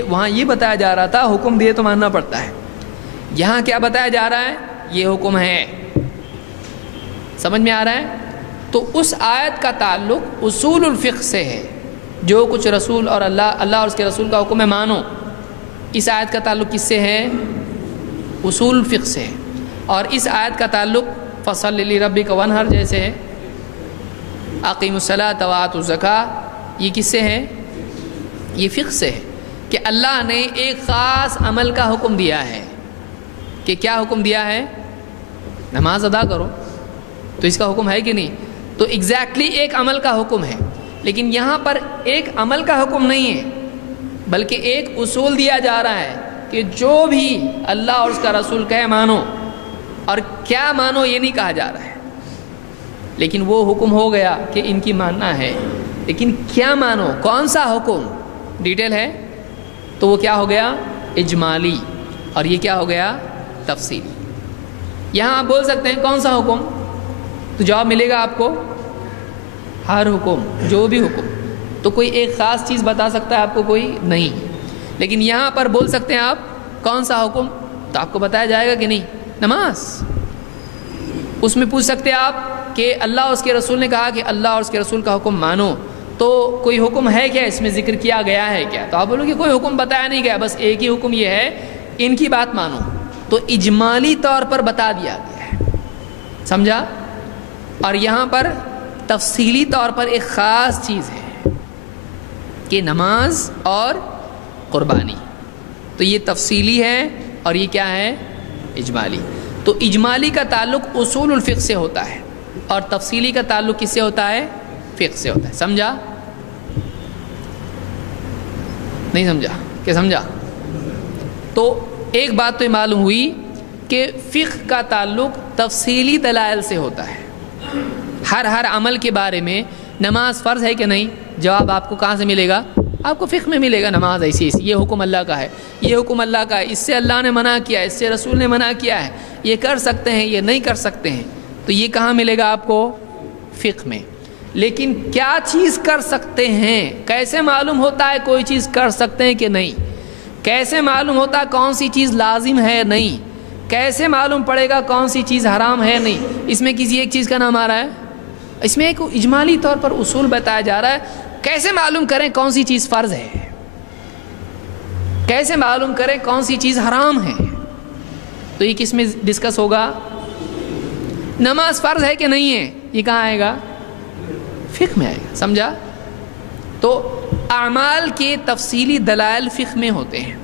وہاں یہ بتایا جا رہا تھا حکم دیے تو ماننا پڑتا ہے، یہاں کیا بتایا جا رہا ہے؟ یہ حکم ہے، سمجھ میں آ رہا ہے؟ تو اس آیت کا تعلق اصول الفقہ سے ہے، جو کچھ رسول اور اللہ اور اس کے رسول کا حکم ہے مانو، اس آیت کا تعلق کس سے ہے؟ اصول الفقہ سے ہے۔ اور اس آیت کا تعلق فصل لربک وانحر جیسے ہے، اقیم الصلاۃ وآتوا الزکاۃ، یہ کس سے ہے؟ یہ فقہ سے ہے کہ اللہ نے ایک خاص عمل کا حکم دیا ہے، کہ کیا حکم دیا ہے؟ نماز ادا کرو، تو اس کا حکم ہے کہ نہیں؟ تو ایگزیکٹلی ایک عمل کا حکم ہے، لیکن یہاں پر ایک عمل کا حکم نہیں ہے، بلکہ ایک اصول دیا جا رہا ہے کہ جو بھی اللہ اور اس کا رسول کہے مانو، اور کیا مانو یہ نہیں کہا جا رہا ہے، لیکن وہ حکم ہو گیا کہ ان کی ماننا ہے، لیکن کیا مانو، کون سا حکم، ڈیٹیل ہے، تو وہ کیا ہو گیا؟ اجمالی، اور یہ کیا ہو گیا؟ تفصیلی۔ یہاں آپ بول سکتے ہیں کون سا حکم، تو جواب ملے گا آپ کو ہر حکم، جو بھی حکم۔ تو کوئی ایک خاص چیز بتا سکتا ہے آپ کو؟ کوئی نہیں۔ لیکن یہاں پر بول سکتے ہیں آپ کون سا حکم، تو آپ کو بتایا جائے گا کہ نہیں؟ نماز۔ اس میں پوچھ سکتے ہیں آپ کہ اللہ اور اس کے رسول نے کہا کہ اللہ اور اس کے رسول کا حکم مانو، تو کوئی حکم ہے کیا اس میں ذکر کیا گیا ہے کیا؟ تو آپ بولو کہ کوئی حکم بتایا نہیں گیا، بس ایک ہی حکم یہ ہے ان کی بات مانو، تو اجمالی طور پر بتا دیا گیا ہے، سمجھا؟ اور یہاں پر تفصیلی طور پر ایک خاص چیز ہے کہ نماز اور قربانی، تو یہ تفصیلی ہے اور یہ کیا ہے؟ اجمالی۔ تو اجمالی کا تعلق اصول الفقہ سے ہوتا ہے، اور تفصیلی کا تعلق کس سے ہوتا ہے؟ فقہ سے ہوتا ہے، سمجھا؟ نہیں سمجھا؟ کہ سمجھا؟ تو ایک بات تو معلوم ہوئی کہ فقہ کا تعلق تفصیلی دلائل سے ہوتا ہے۔ ہر عمل کے بارے میں نماز فرض ہے کہ نہیں، جواب آپ کو کہاں سے ملے گا؟ آپ کو فقہ میں ملے گا، نماز ایسی یہ حکم اللہ کا ہے، یہ حکم اللہ کا ہے، اس سے اللہ نے منع کیا ہے، اس سے رسول نے منع کیا ہے، یہ کر سکتے ہیں، یہ نہیں کر سکتے ہیں، تو یہ کہاں ملے گا آپ کو؟ فقہ میں۔ لیکن کیا چیز کر سکتے ہیں، کیسے معلوم ہوتا ہے کوئی چیز کر سکتے ہیں کہ نہیں؟ کیسے معلوم ہوتا ہے کون سی چیز لازم ہے نہیں؟ کیسے معلوم پڑے گا کون سی چیز حرام ہے نہیں؟ اس میں کسی ایک چیز کا نام آ رہا ہے؟ اس میں ایک اجمالی طور پر اصول بتایا جا رہا ہے، کیسے معلوم کریں کون سی چیز فرض ہے، کیسے معلوم کریں کون سی چیز حرام ہے؟ تو یہ کس میں ڈسکس ہوگا؟ نماز فرض ہے کہ نہیں ہے، یہ کہاں آئے گا؟ فقہ میں آئے گا، سمجھا؟ تو اعمال کے تفصیلی دلائل فقہ میں ہوتے ہیں،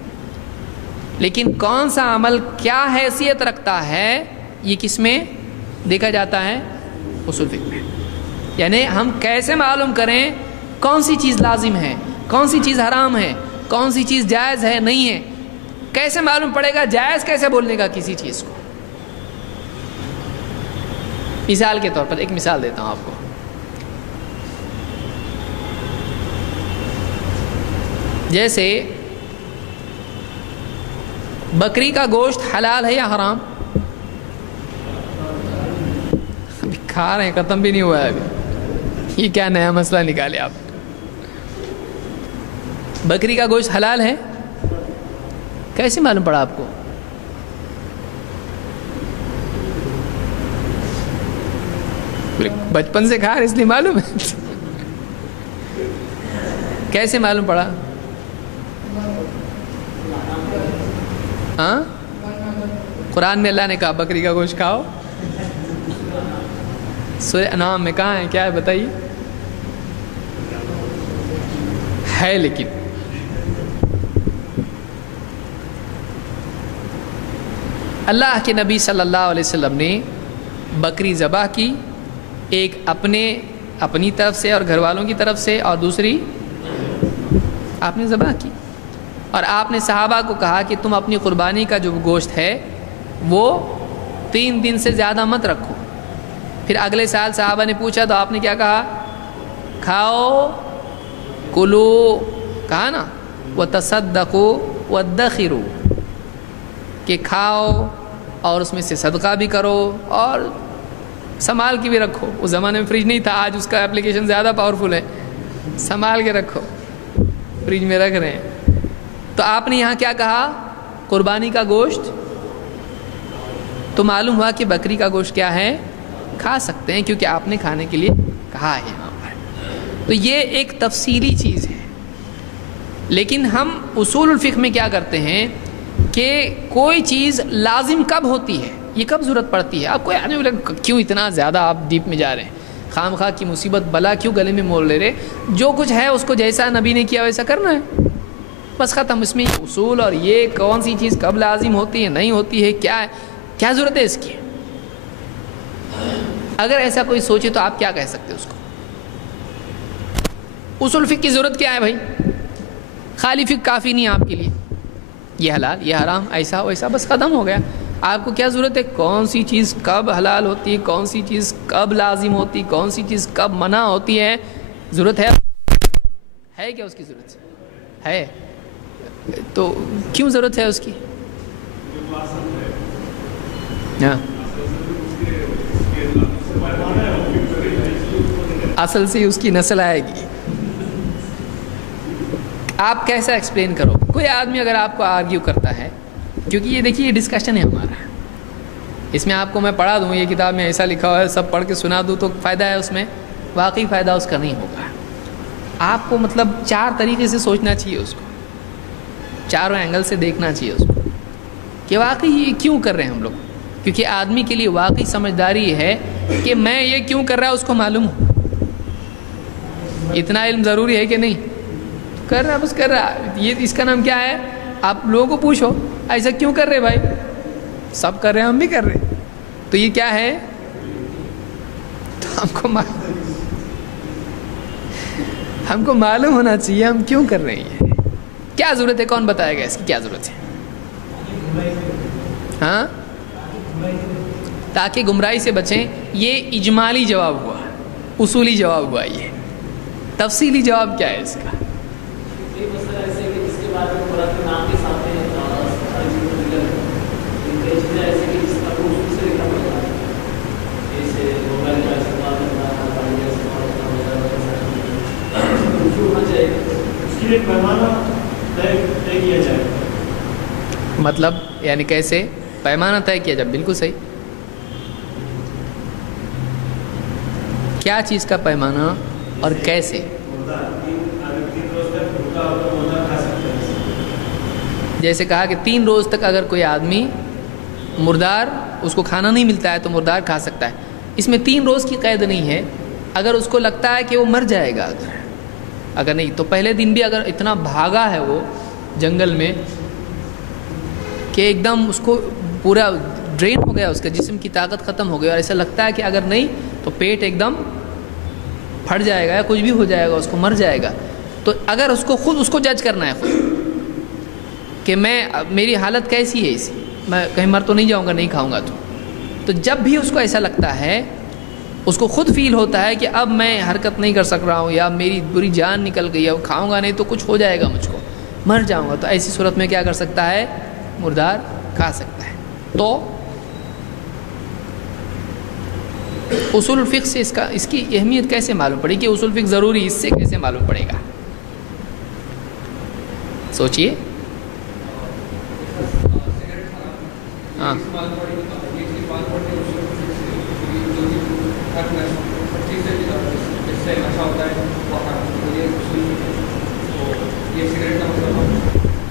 لیکن کون سا عمل کیا حیثیت رکھتا ہے یہ کس میں دیکھا جاتا ہے؟ اصول فقہ میں۔ یعنی ہم کیسے معلوم کریں کون سی چیز لازم ہے، کون سی چیز حرام ہے، کون سی چیز جائز ہے نہیں ہے، کیسے معلوم پڑے گا جائز کیسے بولنے کا کسی چیز کو؟ مثال کے طور پر ایک مثال دیتا ہوں آپ کو۔ جیسے بکری کا گوشت حلال ہے یا حرام؟ ابھی کھا رہے ہیں، ختم بھی نہیں ہوا ہے ابھی۔ یہ کیا نیا مسئلہ نکالے آپ؟ بکری کا گوشت حلال ہے؟ کیسے معلوم پڑا آپ کو؟ بچپن سے کھا رہے اس لیے معلوم ہے؟ کیسے معلوم پڑا؟ ہاں، قرآن میں اللہ نے کہا بکری کا گوشت کھاؤ. سورہ انعام میں کہاں ہے؟ کیا ہے بتائیے؟ ہے لیکن اللہ کے نبی صلی اللہ علیہ وسلم نے بکری ذبح کی، ایک اپنی طرف سے اور گھر والوں کی طرف سے، اور دوسری آپ نے ذبح کی. اور آپ نے صحابہ کو کہا کہ تم اپنی قربانی کا جو گوشت ہے وہ 3 دن سے زیادہ مت رکھو. پھر اگلے سال صحابہ نے پوچھا تو آپ نے کیا کہا؟ کھاؤ، کلو، کہا نا، وَتَصَدَّقُوا وَادَّخِرُوا، کہ کھاؤ اور اس میں سے صدقہ بھی کرو اور سنبھال کے بھی رکھو. اس زمانے میں فریج نہیں تھا، آج اس کا اپلیکیشن زیادہ پاورفل ہے. سنبھال کے رکھو، فریج میں رکھ رہے ہیں. تو آپ نے یہاں کیا کہا؟ قربانی کا گوشت. تو معلوم ہوا کہ بکری کا گوشت کیا ہے؟ کھا سکتے ہیں، کیونکہ آپ نے کھانے کے لیے کہا ہے یہاں پر. تو یہ ایک تفصیلی چیز ہے. لیکن ہم اصول الفقہ میں کیا کرتے ہیں کہ کوئی چیز لازم کب ہوتی ہے، یہ کب ضرورت پڑتی ہے. آپ کوئی آدمی بولے کیوں اتنا زیادہ آپ ڈیپ میں جا رہے ہیں، خام خواہ کی مصیبت بلا کیوں گلے میں مول لے رہے؟ جو کچھ ہے اس کو جیسا نبی نے کیا ویسا کرنا ہے، بس ختم. اس میں اصول اور یہ کون سی چیز کب لازم ہوتی ہے نہیں ہوتی ہے، کیا ضرورت ہے اس کی؟ اگر ایسا کوئی سوچے تو آپ کیا کہہ سکتے ہیں اس کو؟ اصول فقہ کی ضرورت کیا ہے بھائی؟ خالی فقہ کافی نہیں آپ کے لیے. یہ حلال، یہ حرام، ایسا ویسا، بس ختم ہو گیا. آپ کو کیا ضرورت ہے کون سی چیز کب حلال ہوتی ہے، کون سی چیز کب لازم ہوتی، کون سی چیز کب منع ہوتی ہے؟ ضرورت ہے کیا اس کی؟ ضرورت ہے تو کیوں ضرورت ہے اس کی؟ ہاں، اصل سے اس کی نسل آئے گی. آپ کیسا ایکسپلین کرو؟ کوئی آدمی اگر آپ کو آرگیو کرتا ہے، کیونکہ یہ دیکھیے یہ ڈسکشن ہے ہمارا، اس میں آپ کو میں پڑھا دوں یہ کتاب میں ایسا لکھا ہوا ہے، سب پڑھ کے سنا دوں تو فائدہ ہے اس میں؟ واقعی فائدہ اس کا نہیں ہوگا. آپ کو مطلب 4 طریقے سے سوچنا چاہیے اس کو، چاروں اینگل سے دیکھنا چاہیے اس کو کہ واقعی یہ کیوں کر رہے ہیں ہم لوگ. کیونکہ آدمی کے لیے واقعی سمجھداری یہ ہے کہ میں یہ کیوں کر رہا ہے اس کو معلوم ہو. اتنا علم ضروری ہے کہ نہیں؟ کر رہا، بس کر رہا. یہ اس کا نام کیا ہے؟ آپ لوگوں کو پوچھو ایسا کیوں کر رہے بھائی؟ سب کر رہے ہیں، ہم بھی کر رہے ہیں. تو یہ کیا ہے؟ تو ہم کو معلوم ہونا چاہیے ہم کیوں کر رہے ہیں، کیا ضرورت ہے. کون بتائے گا اس کی کیا ضرورت ہے؟ ہاں، تاکہ گمراہی سے بچیں. یہ اجمالی جواب ہوا، اصولی جواب ہوا. یہ تفصیلی جواب کیا ہے اس کا؟ مطلب یعنی کیسے پیمانہ طے کیا جب؟ بالکل صحیح. کیا چیز کا پیمانہ اور کیسے؟ جیسے کہا کہ 3 روز تک اگر کوئی آدمی مردار اس کو کھانا نہیں ملتا ہے تو مردار کھا سکتا ہے. اس میں 3 روز کی قید نہیں ہے. اگر اس کو لگتا ہے کہ وہ مر جائے گا، اگر نہیں تو پہلے دن بھی اگر اتنا بھاگا ہے وہ جنگل میں کہ ایک دم اس کو پورا ڈرین ہو گیا، اس کا جسم کی طاقت ختم ہو گئی، اور ایسا لگتا ہے کہ اگر نہیں تو پیٹ ایک دم پھٹ جائے گا یا کچھ بھی ہو جائے گا، اس کو مر جائے گا. تو اگر اس کو خود اس کو جج کرنا ہے خود کہ میری حالت کیسی ہے، اسی میں کہیں مر تو نہیں جاؤں گا نہیں کھاؤں گا. تو جب بھی اس کو ایسا لگتا ہے، اس کو خود فیل ہوتا ہے کہ اب میں حرکت نہیں کر سک رہا ہوں یا میری بری جان نکل گئی ہے، کھاؤں گا نہیں تو کچھ ہو جائے گا، مجھ کو مر جاؤں گا، تو ایسی صورت میں کیا کر سکتا ہے؟ مردار کھا سکتا ہے. تو اصول الفقہ سے اس کی اہمیت کیسے معلوم پڑے کہ اصول فقہ ضروری، اس سے کیسے معلوم پڑے گا؟ سوچئے. ہاں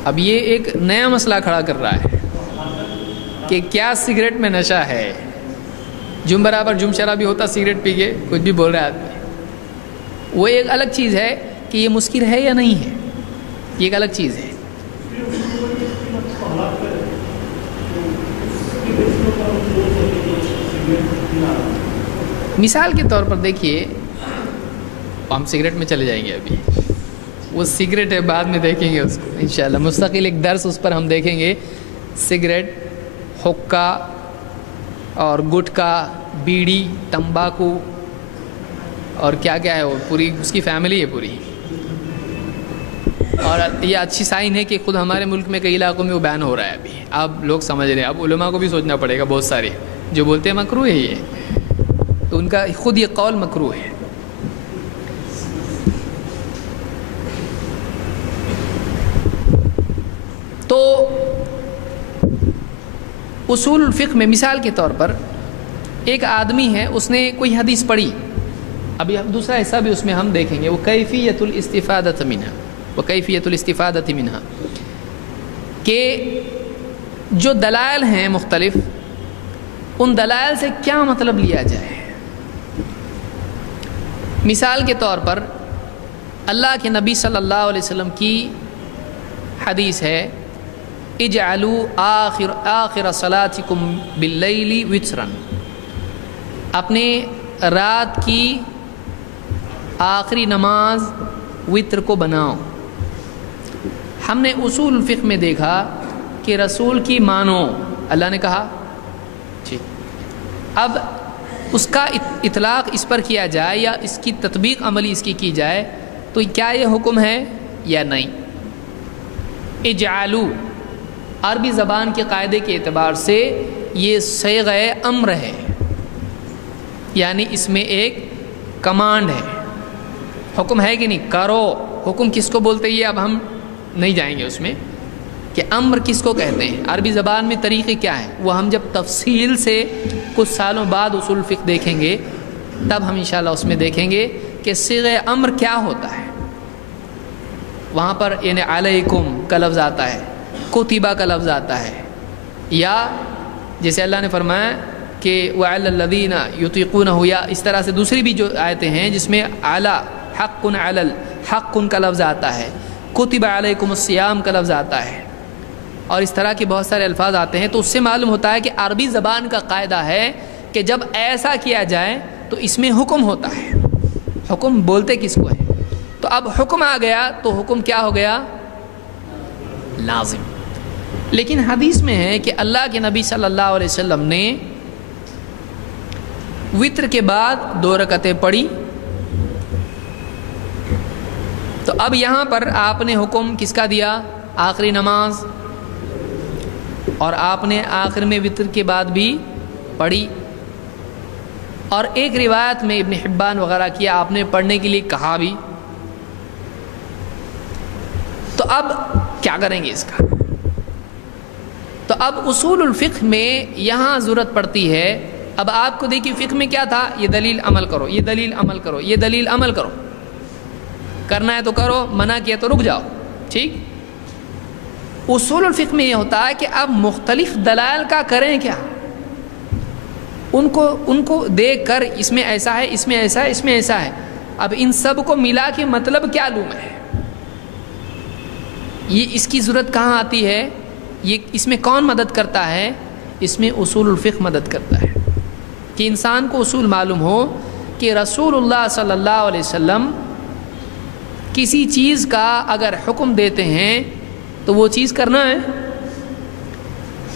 اب یہ ایک نیا مسئلہ کھڑا کر رہا ہے کہ کیا سگریٹ میں نشہ ہے. جم برابر جم شرابی ہوتا سگریٹ پی کے کچھ بھی بول رہا ہے آدمی. وہ ایک الگ چیز ہے کہ یہ مسکر ہے یا نہیں ہے، یہ ایک الگ چیز ہے. مثال کے طور پر دیکھیے، ہم سگریٹ میں چلے جائیں گے. ابھی وہ سگریٹ ہے، بعد میں دیکھیں گے اس کو انشاءاللہ. مستقل ایک درس اس پر ہم دیکھیں گے. سگریٹ، حقہ اور گٹکا، بیڑی، تمباکو اور کیا کیا ہے، وہ پوری اس کی فیملی ہے پوری. اور یہ اچھی سائن ہے کہ خود ہمارے ملک میں کئی علاقوں میں وہ بین ہو رہا ہے. ابھی اب لوگ سمجھ رہے ہیں. اب علماء کو بھی سوچنا پڑے گا. بہت سارے جو بولتے ہیں مکروہ ہے یہ، تو ان کا خود یہ قول مکروہ ہے. تو اصول الفقہ میں مثال کے طور پر ایک آدمی ہے، اس نے کوئی حدیث پڑھی. ابھی دوسرا حصہ بھی اس میں ہم دیکھیں گے، وہ کیفیت الاستفادۃ منہا، کہ جو دلائل ہیں مختلف، ان دلائل سے کیا مطلب لیا جائے. مثال کے طور پر اللہ کے نبی صلی اللہ علیہ وسلم کی حدیث ہے، اجعلوا آخر صلاتکم باللیل وترا، اپنے رات کی آخری نماز وتر کو بناؤ. ہم نے اصول الفقہ میں دیکھا کہ رسول کی مانو، اللہ نے کہا ٹھیک. اب اس کا اطلاق اس پر کیا جائے یا اس کی تطبیق عملی اس کی جائے تو کیا یہ حکم ہے یا نہیں؟ اجعلوا عربی زبان کے قاعدے کے اعتبار سے یہ صیغہ امر ہے، یعنی اس میں ایک کمانڈ ہے، حکم ہے کہ نہیں، کرو. حکم کس کو بولتے ہیں اب ہم نہیں جائیں گے اس میں کہ امر کس کو کہتے ہیں. عربی زبان میں طریقے کیا ہیں وہ ہم جب تفصیل سے کچھ سالوں بعد اصول فقہ دیکھیں گے تب ہم انشاءاللہ اس میں دیکھیں گے کہ صیغہ امر کیا ہوتا ہے. وہاں پر یعنی علیکم کا لفظ آتا ہے، کتبہ کا لفظ آتا ہے، یا جیسے اللہ نے فرمایا کہ وعلی الذین یطیقونہ، یا اس طرح سے دوسری بھی جو آیتیں ہیں جس میں علی حق علی حق کا لفظ آتا ہے، کتب علیکم الصیام کا لفظ آتا ہے، اور اس طرح کے بہت سارے الفاظ آتے ہیں. تو اس سے معلوم ہوتا ہے کہ عربی زبان کا قاعدہ ہے کہ جب ایسا کیا جائے تو اس میں حکم ہوتا ہے. حکم بولتے کس کو ہے؟ تو اب حکم آ گیا تو حکم کیا ہو گیا؟ لازم. لیکن حدیث میں ہے کہ اللہ کے نبی صلی اللہ علیہ وسلم نے وتر کے بعد 2 رکعتیں پڑھی. تو اب یہاں پر آپ نے حکم کس کا دیا؟ آخری نماز. اور آپ نے آخر میں وتر کے بعد بھی پڑھی، اور ایک روایت میں ابن حبان وغیرہ کیا آپ نے پڑھنے کے لیے کہا بھی. تو اب کیا کریں گے اس کا؟ تو اب اصول الفقہ میں یہاں ضرورت پڑتی ہے. اب آپ کو دیکھیے فقہ میں کیا تھا، یہ دلیل عمل کرو، یہ دلیل عمل کرو، یہ دلیل عمل کرو، کرنا ہے تو کرو، منع کیا تو رک جاؤ. ٹھیک. اصول الفقہ میں یہ ہوتا ہے کہ اب مختلف دلائل کا کریں کیا، ان کو دیکھ کر اس میں ایسا ہے، اس میں ایسا ہے، اس میں ایسا ہے. اب ان سب کو ملا کے مطلب کیا لوں میں؟ یہ اس کی ضرورت کہاں آتی ہے؟ یہ اس میں کون مدد کرتا ہے؟ اس میں اصول الفقہ مدد کرتا ہے کہ انسان کو اصول معلوم ہو کہ رسول اللہ صلی اللہ علیہ وسلم کسی چیز کا اگر حکم دیتے ہیں تو وہ چیز کرنا ہے،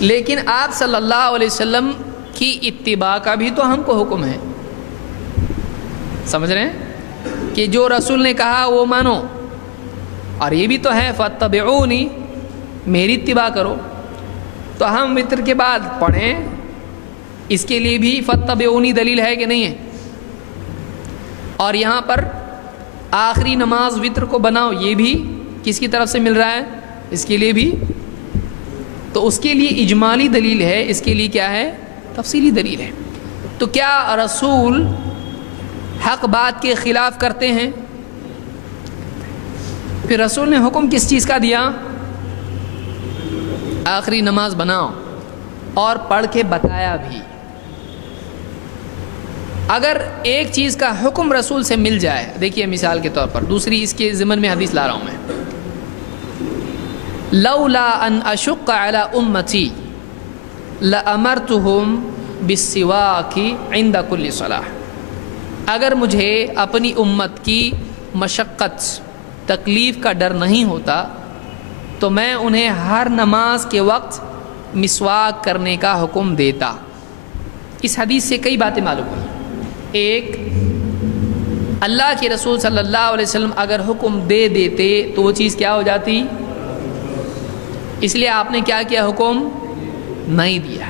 لیکن آپ صلی اللہ علیہ وسلم کی اتباع کا بھی تو ہم کو حکم ہے. سمجھ رہے ہیں کہ جو رسول نے کہا وہ مانو، اور یہ بھی تو ہے فاتبعونی، میری اتباع کرو. تو ہم وتر کے بعد پڑھیں اس کے لیے بھی فاتبعونی دلیل ہے کہ نہیں ہے؟ اور یہاں پر آخری نماز وتر کو بناؤ، یہ بھی کس کی طرف سے مل رہا ہے؟ اس کے لیے بھی. تو اس کے لیے اجمالی دلیل ہے، اس کے لیے کیا ہے؟ تفصیلی دلیل ہے. تو کیا رسول حق بات کے خلاف کرتے ہیں؟ پھر رسول نے حکم کس چیز کا دیا؟ آخری نماز بناؤ، اور پڑھ کے بتایا بھی. اگر ایک چیز کا حکم رسول سے مل جائے، دیکھیے مثال کے طور پر، دوسری اس کے ضمن میں حدیث لا رہا ہوں میں، لولا ان اشق علی امتی لامرتہم بالسواک عند کل صلاۃ. اگر مجھے اپنی امت کی مشقت تکلیف کا ڈر نہیں ہوتا تو میں انہیں ہر نماز کے وقت مسواک کرنے کا حکم دیتا. اس حدیث سے کئی باتیں معلوم ہوئی. ایک، اللہ کے رسول صلی اللہ علیہ وسلم اگر حکم دے دیتے تو وہ چیز کیا ہو جاتی؟ اس لیے آپ نے کیا کیا؟ حکم نہیں دیا.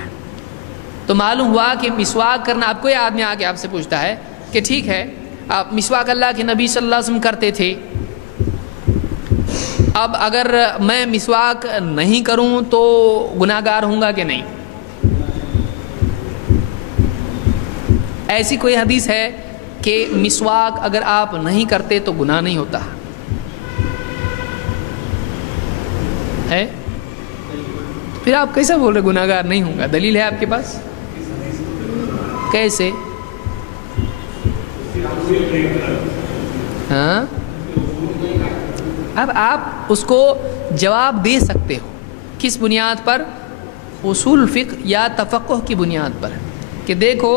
تو معلوم ہوا کہ مسواک کرنا، اب کوئی آدمی آ کے آپ سے پوچھتا ہے کہ ٹھیک ہے آپ مسواک اللہ کے نبی صلی اللہ علیہ وسلم کرتے تھے، اب اگر میں مسواک نہیں کروں تو گناہ گار ہوں گا کہ نہیں؟ ایسی کوئی حدیث ہے کہ مسواک اگر آپ نہیں کرتے تو گناہ نہیں ہوتا ہے؟ پھر آپ کیسا بول رہے گناہ گار نہیں ہوں گا؟ دلیل ہے آپ کے پاس؟ کیسے؟ ہاں، اب آپ اس کو جواب دے سکتے ہو کس بنیاد پر؟ اصول فقہ یا تفقہ کی بنیاد پر، کہ دیکھو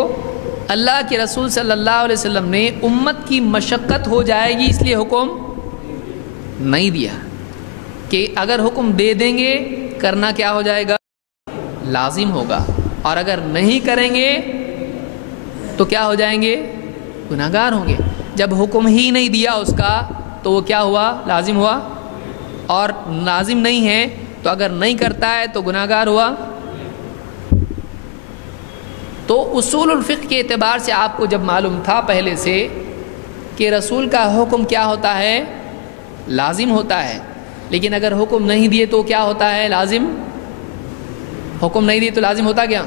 اللہ کے رسول صلی اللہ علیہ وسلم نے امت کی مشقت ہو جائے گی اس لیے حکم نہیں دیا، کہ اگر حکم دے دیں گے کرنا کیا ہو جائے گا؟ لازم ہوگا، اور اگر نہیں کریں گے تو کیا ہو جائیں گے؟ گناہ گار ہوں گے. جب حکم ہی نہیں دیا اس کا تو وہ کیا ہوا؟ لازم ہوا. اور لازم نہیں ہے تو اگر نہیں کرتا ہے تو گناہ گار ہوا. تو اصول الفقہ کے اعتبار سے آپ کو جب معلوم تھا پہلے سے کہ رسول کا حکم کیا ہوتا ہے؟ لازم ہوتا ہے. لیکن اگر حکم نہیں دیے تو کیا ہوتا ہے؟ لازم. حکم نہیں دیے تو لازم ہوتا کیا؟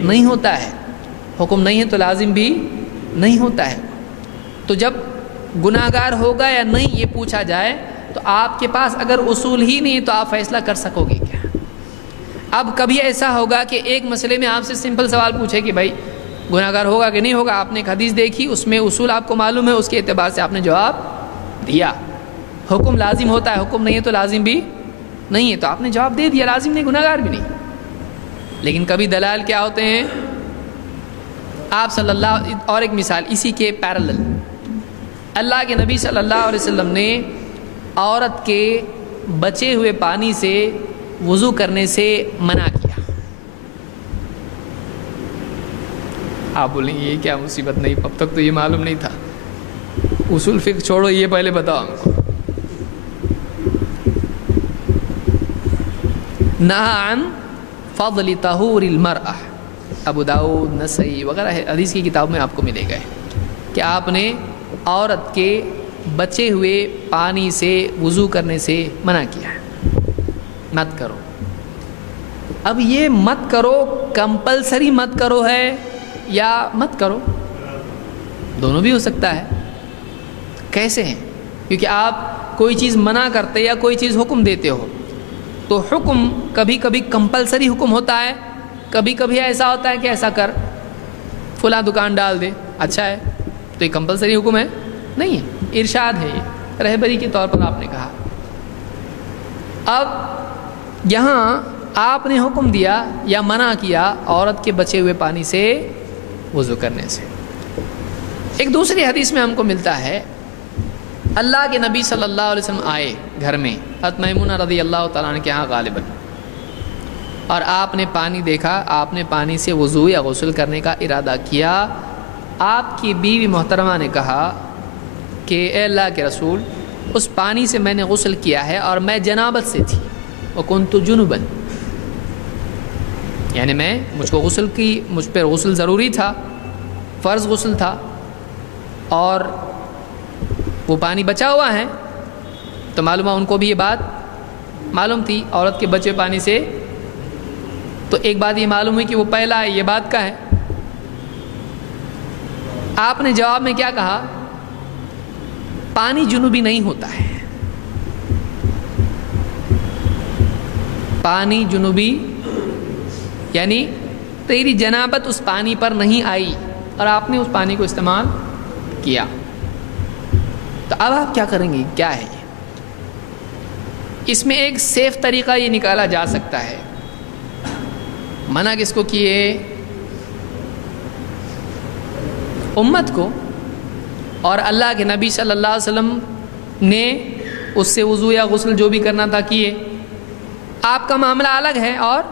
نہیں ہوتا ہے. حکم نہیں ہے تو لازم بھی نہیں ہوتا ہے. تو جب گناہ گار ہوگا یا نہیں یہ پوچھا جائے تو آپ کے پاس اگر اصول ہی نہیں ہے تو آپ فیصلہ کر سکو گے کیا؟ اب کبھی ایسا ہوگا کہ ایک مسئلے میں آپ سے سمپل سوال پوچھے کہ بھائی گناہ گار ہوگا کہ نہیں ہوگا، آپ نے ایک حدیث دیکھی اس میں اصول آپ کو معلوم ہے، اس کے اعتبار سے آپ نے جواب دیا. حکم لازم ہوتا ہے، حکم نہیں ہے تو لازم بھی نہیں ہے، تو آپ نے جواب دے دیا، لازم نہیں، گناہ گار بھی نہیں. لیکن کبھی دلائل کیا ہوتے ہیں؟ آپ صلی اللہ، اور ایک مثال اسی کے پیرلل، اللہ کے نبی صلی اللہ علیہ وسلم نے عورت کے بچے ہوئے پانی سے وضو کرنے سے منع کیا. آپ بولیں یہ کیا مصیبت؟ نہیں، اب تک تو یہ معلوم نہیں تھا. اصول فقہ چھوڑو، یہ پہلے بتاؤ ہم کو. نہی عن فضل طہور المرأة، ابو داؤد، نسائی وغیرہ حدیث کی کتاب میں آپ کو ملے گا کہ آپ نے عورت کے بچے ہوئے پانی سے وضو کرنے سے منع کیا ہے، مت کرو. اب یہ مت کرو کمپلسری مت کرو ہے یا مت کرو؟ دونوں بھی ہو سکتا ہے. کیسے ہیں؟ کیونکہ آپ کوئی چیز منع کرتے یا کوئی چیز حکم دیتے ہو تو حکم کبھی کبھی کمپلسری حکم ہوتا ہے، کبھی کبھی ایسا ہوتا ہے کہ ایسا کر، فلاں دکان ڈال دے، اچھا ہے، تو یہ کمپلسری حکم ہے؟ نہیں ہے، ارشاد ہے، یہ رہبری کے طور پر آپ نے کہا. اب یہاں آپ نے حکم دیا یا منع کیا عورت کے بچے ہوئے پانی سے وضو کرنے سے. ایک دوسری حدیث میں ہم کو ملتا ہے اللہ کے نبی صلی اللہ علیہ وسلم آئے گھر میں حضرت میمونہ رضی اللہ تعالیٰ عنہ کے ہاں غالباً، اور آپ نے پانی دیکھا، آپ نے پانی سے وضو یا غسل کرنے کا ارادہ کیا. آپ کی بیوی محترمہ نے کہا کہ اے اللہ کے رسول، اس پانی سے میں نے غسل کیا ہے اور میں جنابت سے تھی، وکنت جنبا، یعنی مجھ پر غسل ضروری تھا، فرض غسل تھا، اور وہ پانی بچا ہوا ہے، تو معلوم ہے ان کو بھی یہ بات معلوم تھی عورت کے بچے پانی سے، تو ایک بات یہ معلوم ہوئی کہ وہ پہلا ہے، یہ بات کا ہے۔ آپ نے جواب میں کیا کہا؟ پانی جنوبی نہیں ہوتا ہے، پانی جنوبی یعنی تیری جنابت اس پانی پر نہیں آئی اور آپ نے اس پانی کو استعمال کیا، تو اب آپ کیا کریں گے؟ کیا ہے یہ؟ اس میں ایک سیف طریقہ یہ نکالا جا سکتا ہے۔ منع کس کو کیے؟ امت کو، اور اللہ کے نبی صلی اللہ علیہ وسلم نے اس سے وضو یا غسل جو بھی کرنا تھا کیے۔ آپ کا معاملہ الگ ہے اور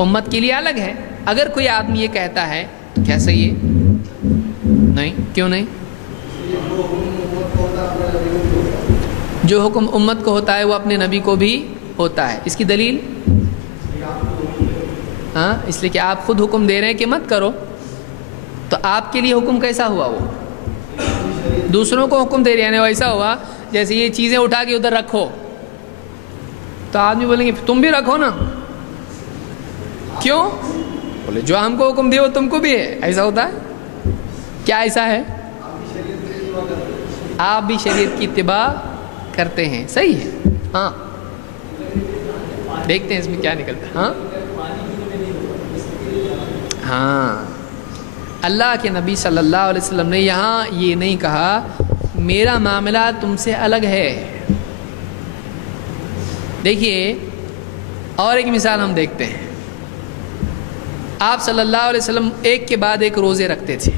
امت کے لیے الگ ہے۔ اگر کوئی آدمی یہ کہتا ہے تو کیا صحیح ہے؟ نہیں، کیوں نہیں؟ جو حکم امت کو ہوتا ہے وہ اپنے نبی کو بھی ہوتا ہے۔ اس کی دلیل؟ ہاں، اس لیے کہ آپ خود حکم دے رہے ہیں کہ مت کرو، تو آپ کے لیے حکم کیسا ہوا؟ وہ دوسروں کو حکم دے رہے ہیں، ویسا ہوا جیسے یہ چیزیں اٹھا کے ادھر رکھو، تو آدمی بولیں گے تم بھی رکھو نا، کیوں؟ بولے جو ہم کو حکم دے وہ تم کو بھی ہے۔ ایسا ہوتا ہے کیا؟ ایسا ہے؟ آپ بھی شریعت کی اتباع کرتے ہیں، صحیح ہے۔ ہاں، دیکھتے ہیں اس میں کیا نکلتا ہے۔ ہاں ہاں، اللہ کے نبی صلی اللہ علیہ وسلم نے یہاں یہ نہیں کہا میرا معاملہ تم سے الگ ہے۔ دیکھیے اور ایک مثال ہم دیکھتے ہیں۔ آپ صلی اللہ علیہ وسلم ایک کے بعد ایک روزے رکھتے تھے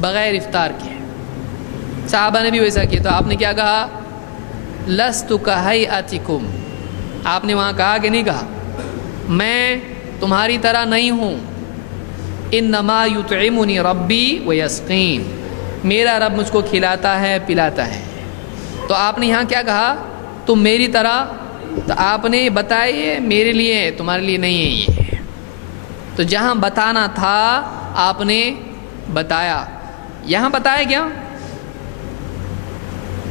بغیر افطار کے، صحابہ نے بھی ویسا کیا، تو آپ نے کیا کہا؟ لست کہیئتکم، آپ نے وہاں کہا کہ نہیں کہا میں تمہاری طرح نہیں ہوں، انما یطعمنی ربی ویسقین، میرا رب مجھ کو کھلاتا ہے پلاتا ہے۔ تو آپ نے یہاں کیا کہا؟ تم میری طرح، تو آپ نے بتائیے میرے لیے ہے، تمہارے لیے نہیں ہے یہ۔ تو جہاں بتانا تھا آپ نے بتایا، یہاں بتایا کیا؟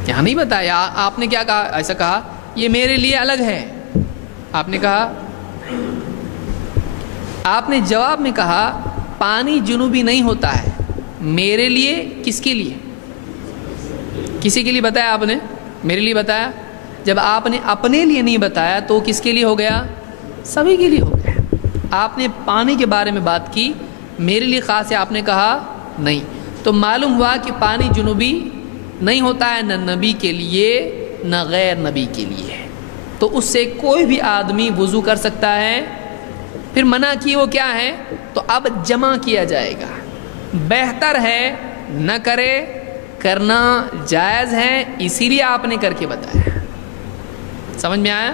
یہاں نہیں بتایا۔ آپ نے کیا کہا؟ ایسا کہا یہ میرے لیے الگ ہے، آپ نے کہا۔ آپ نے جواب میں کہا پانی جنوبی نہیں ہوتا ہے، میرے لیے، کس کے لیے؟ کسی کے لیے بتایا آپ نے؟ میرے لیے بتایا۔ جب آپ نے اپنے لیے نہیں بتایا تو کس کے لیے ہو گیا؟ سبھی کے لیے ہو گیا۔ آپ نے پانی کے بارے میں بات کی، میرے لیے خاص ہے آپ نے کہا نہیں، تو معلوم ہوا کہ پانی جنوبی نہیں ہوتا ہے، نہ نبی کے لیے نہ غیر نبی کے لیے، تو اس سے کوئی بھی آدمی وضو کر سکتا ہے۔ پھر منع کی وہ کیا ہے؟ تو اب جمع کیا جائے گا، بہتر ہے نہ کرے، کرنا جائز ہے، اسی لیے آپ نے کر کے بتایا۔ سمجھ میں آیا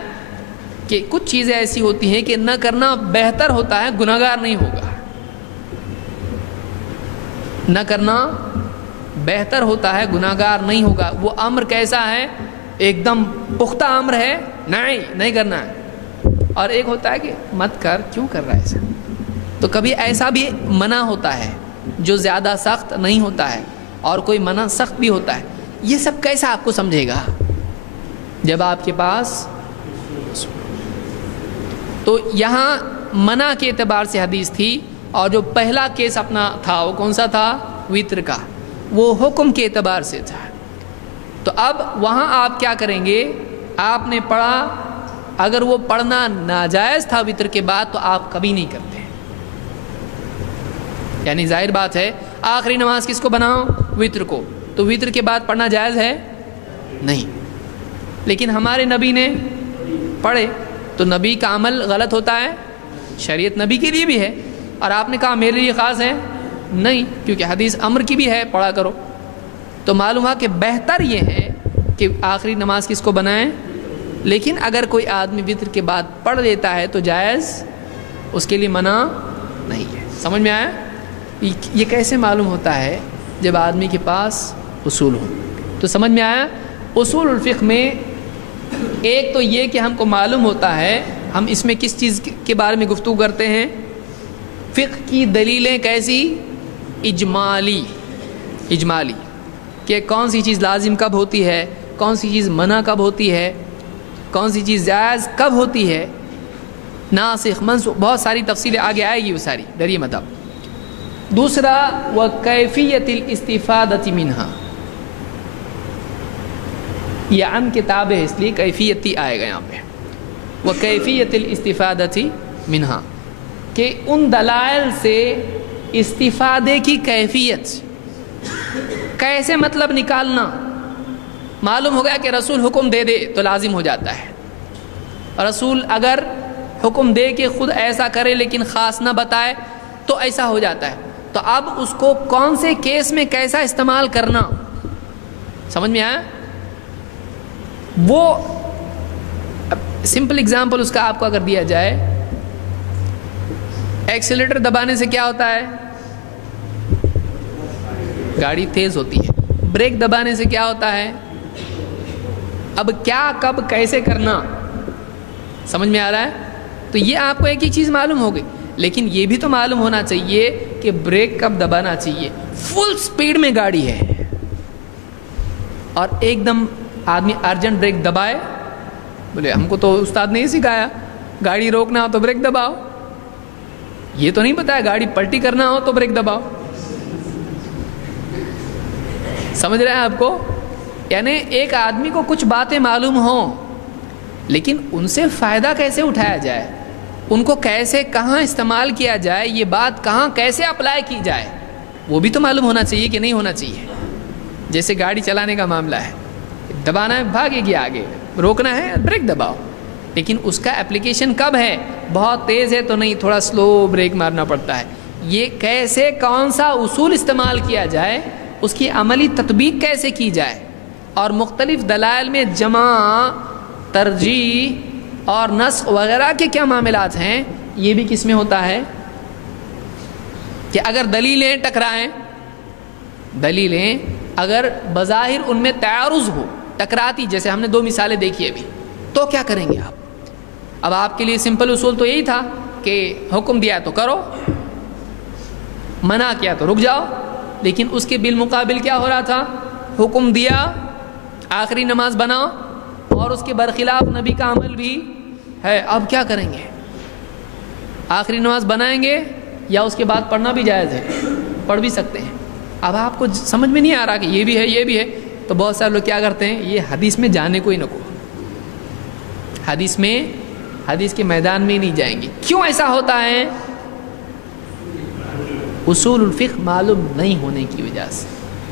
کہ کچھ چیزیں ایسی ہوتی ہیں کہ نہ کرنا بہتر ہوتا ہے، گناہگار نہیں ہوگا، نہ کرنا بہتر ہوتا ہے، گناہگار نہیں ہوگا۔ وہ امر کیسا ہے؟ ایک دم پختہ امر ہے، نہیں کرنا ہے، اور ایک ہوتا ہے کہ مت کر، کیوں کر رہا ہے ایسا؟ تو کبھی ایسا بھی منع ہوتا ہے جو زیادہ سخت نہیں ہوتا ہے، اور کوئی منع سخت بھی ہوتا ہے۔ یہ سب کیسا آپ کو سمجھے گا جب آپ کے پاس، تو یہاں منع کے اعتبار سے حدیث تھی، اور جو پہلا کیس اپنا تھا وہ کون سا تھا؟ وطر کا، وہ حکم کے اعتبار سے تھا۔ تو اب وہاں آپ کیا کریں گے؟ آپ نے پڑھا، اگر وہ پڑھنا ناجائز تھا وطر کے بعد تو آپ کبھی نہیں کرتے، یعنی ظاہر بات ہے آخری نماز کس کو بناؤ؟ وطر کو، تو وطر کے بعد پڑھنا جائز ہے نہیں، لیکن ہمارے نبی نے پڑھے، تو نبی کا عمل غلط ہوتا ہے؟ شریعت نبی کے لیے بھی ہے، اور آپ نے کہا میرے لیے خاص ہے؟ نہیں، کیونکہ حدیث امر کی بھی ہے، پڑھا کرو۔ تو معلوم ہوا کہ بہتر یہ ہے کہ آخری نماز کس کو بنائیں، لیکن اگر کوئی آدمی وطر کے بعد پڑھ لیتا ہے تو جائز، اس کے لیے منع نہیں ہے۔ سمجھ میں آیا؟ یہ کیسے معلوم ہوتا ہے؟ جب آدمی کے پاس اصول ہو۔ تو سمجھ میں آیا؟ اصول الفقہ میں ایک تو یہ کہ ہم کو معلوم ہوتا ہے ہم اس میں کس چیز کے بارے میں گفتگو کرتے ہیں؟ فقہ کی دلیلیں کیسی؟ اجمالی کہ کون سی چیز لازم کب ہوتی ہے، کون سی چیز منع کب ہوتی ہے، کون سی چیز جائز کب ہوتی ہے، ناسخ منسوخ، بہت ساری تفصیلیں آگے آئے گی وہ ساری، ڈریے مت آپ۔ دوسرا وکیفیت الاستفادۃ منہا، یہ عن کتاب ہے اس لیے کیفیتی آئے گا یہاں پہ، وکیفیت الاستفادۃ منہا، کہ ان دلائل سے استفادے کی کیفیت، کیسے مطلب نکالنا۔ معلوم ہو گیا کہ رسول حکم دے دے تو لازم ہو جاتا ہے، رسول اگر حکم دے کہ خود ایسا کرے لیکن خاص نہ بتائے تو ایسا ہو جاتا ہے۔ تو اب اس کو کون سے کیس میں کیسا استعمال کرنا، سمجھ میں آیا؟ وہ سمپل اگزامپل اس کا آپ کو اگر دیا جائے، ایکسیلیٹر دبانے سے کیا ہوتا ہے؟ گاڑی تیز ہوتی ہے۔ بریک دبانے سے کیا ہوتا ہے؟ اب کیا کب کیسے کرنا، سمجھ میں آ رہا ہے؟ تو یہ آپ کو ایک ہی چیز معلوم ہو گئی، لیکن یہ بھی تو معلوم ہونا چاہیے کہ بریک کب دبانا چاہیے۔ فل سپیڈ میں گاڑی ہے اور ایک دم آدمی ارجنٹ بریک دبائے، بولے ہم کو تو استاد نے ہی سکھایا گاڑی روکنا ہو تو بریک دباؤ، یہ تو نہیں بتایا گاڑی پلٹی کرنا ہو تو بریک دباؤ۔ سمجھ رہے ہیں آپ کو؟ یعنی ایک آدمی کو کچھ باتیں معلوم ہوں لیکن ان سے فائدہ کیسے اٹھایا جائے، ان کو کیسے کہاں استعمال کیا جائے، یہ بات کہاں کیسے اپلائی کی جائے، وہ بھی تو معلوم ہونا چاہیے کہ نہیں ہونا چاہیے۔ جیسے گاڑی چلانے کا معاملہ ہے، دبانا ہے بھاگے گی آگے، روکنا ہے بریک دباؤ، لیکن اس کا اپلیکیشن کب ہے؟ بہت تیز ہے تو نہیں، تھوڑا سلو بریک مارنا پڑتا ہے۔ یہ کیسے کون سا اصول استعمال کیا جائے، اس کی عملی تطبیق کیسے کی جائے، اور مختلف دلائل میں جمع، ترجیح اور نسخ وغیرہ کے کیا معاملات ہیں، یہ بھی کس میں ہوتا ہے؟ کہ اگر دلیلیں ٹکرائیں، دلیلیں اگر بظاہر ان میں تعارض ہو، ٹکراتی، جیسے ہم نے 2 مثالیں دیکھی ابھی، تو کیا کریں گے آپ؟ اب آپ کے لیے سمپل اصول تو یہی تھا کہ حکم دیا تو کرو، منع کیا تو رک جاؤ، لیکن اس کے بالمقابل کیا ہو رہا تھا؟ حکم دیا آخری نماز بناؤ اور اس کے برخلاف نبی کا عمل بھی ہے، اب کیا کریں گے؟ آخری نماز بنائیں گے یا اس کے بعد پڑھنا بھی جائز ہے؟ پڑھ بھی سکتے ہیں۔ اب آپ کو سمجھ میں نہیں آ رہا کہ یہ بھی ہے یہ بھی ہے، تو بہت سارے لوگ کیا کرتے ہیں، یہ حدیث میں جانے کو ہی نہ کو، حدیث کے میدان میں ہی نہیں جائیں گے۔ کیوں ایسا ہوتا ہے؟ اصول الفقہ معلوم نہیں ہونے کی وجہ سے۔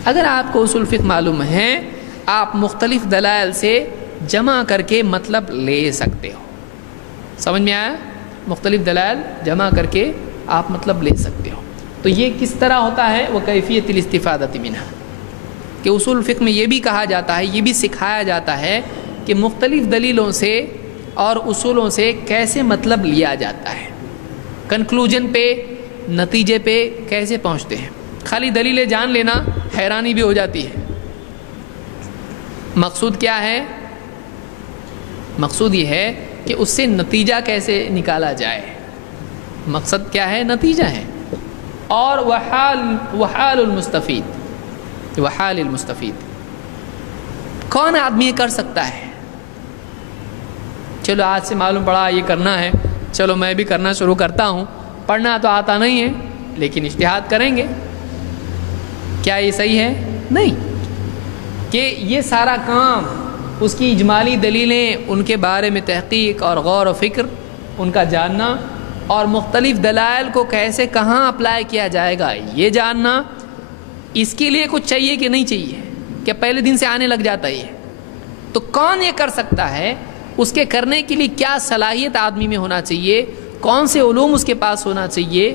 اگر آپ کو اصول فقہ معلوم ہے، آپ مختلف دلائل سے جمع کر کے مطلب لے سکتے ہو، سمجھ میں آیا؟ مختلف دلائل جمع کر کے آپ مطلب لے سکتے ہو۔ تو یہ کس طرح ہوتا ہے؟ وہ کیفیت الاستفادۃ منہا، کہ اصول فقہ میں یہ بھی کہا جاتا ہے، یہ بھی سکھایا جاتا ہے کہ مختلف دلیلوں سے اور اصولوں سے کیسے مطلب لیا جاتا ہے، کنکلوژن پہ، نتیجے پہ کیسے پہنچتے ہیں۔ خالی دلیلیں جان لینا حیرانی بھی ہو جاتی ہے۔ مقصود کیا ہے؟ مقصود یہ ہے کہ اس سے نتیجہ کیسے نکالا جائے، مقصد کیا ہے؟ نتیجہ ہے۔ اور وحال المستفید کون آدمی یہ کر سکتا ہے؟ چلو آج سے معلوم پڑا یہ کرنا ہے، چلو میں بھی کرنا شروع کرتا ہوں، پڑھنا تو آتا نہیں ہے لیکن اجتہاد کریں گے، کیا یہ صحیح ہے؟ نہیں، کہ یہ سارا کام اس کی اجمالی دلیلیں، ان کے بارے میں تحقیق اور غور و فکر، ان کا جاننا، اور مختلف دلائل کو کیسے کہاں اپلائی کیا جائے گا یہ جاننا، اس کے لیے کچھ چاہیے کہ نہیں چاہیے؟ کہ پہلے دن سے آنے لگ جاتا ہے یہ؟ تو کون یہ کر سکتا ہے؟ اس کے کرنے کے لیے کیا صلاحیت آدمی میں ہونا چاہیے، کون سے علوم اس کے پاس ہونا چاہیے،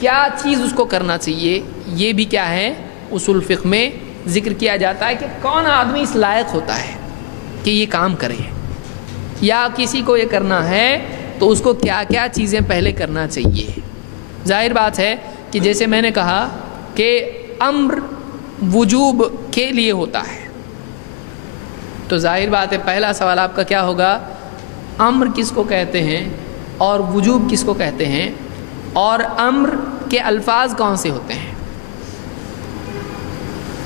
کیا چیز اس کو کرنا چاہیے، یہ بھی کیا ہے؟ اصول فقہ میں ذکر کیا جاتا ہے کہ کون آدمی اس لائق ہوتا ہے کہ یہ کام کرے، یا کسی کو یہ کرنا ہے تو اس کو کیا کیا چیزیں پہلے کرنا چاہیے۔ ظاہر بات ہے کہ جیسے میں نے کہا کہ امر وجوب کے لیے ہوتا ہے، تو ظاہر بات ہے پہلا سوال آپ کا کیا ہوگا؟ امر کس کو کہتے ہیں اور وجوب کس کو کہتے ہیں اور امر کے الفاظ کون سے ہوتے ہیں.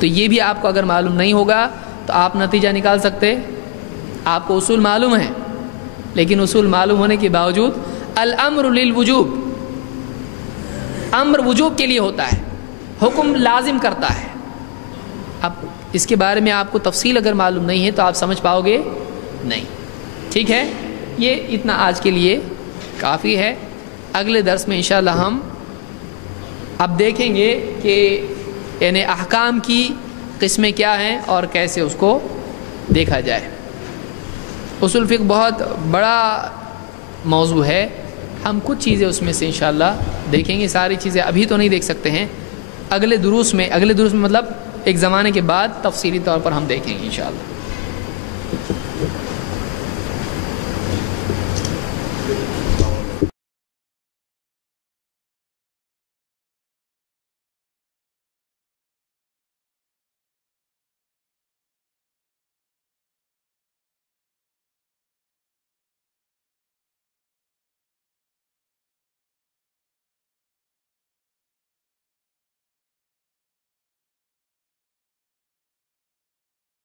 تو یہ بھی آپ کو اگر معلوم نہیں ہوگا تو آپ نتیجہ نکال سکتے. آپ کو اصول معلوم ہے لیکن اصول معلوم ہونے کے باوجود الامر للوجوب، امر وجوب کے لیے ہوتا ہے، حکم لازم کرتا ہے. اب اس کے بارے میں آپ کو تفصیل اگر معلوم نہیں ہے تو آپ سمجھ پاؤ گے نہیں. ٹھیک ہے، یہ اتنا آج کے لیے کافی ہے. اگلے درس میں انشاءاللہ ہم اب دیکھیں گے کہ یعنی احکام کی قسمیں کیا ہیں اور کیسے اس کو دیکھا جائے. اصول فقہ بہت بڑا موضوع ہے، ہم کچھ چیزیں اس میں سے انشاءاللہ دیکھیں گے. ساری چیزیں ابھی تو نہیں دیکھ سکتے ہیں، اگلے دروس میں مطلب ایک زمانے کے بعد تفصیلی طور پر ہم دیکھیں گے انشاءاللہ.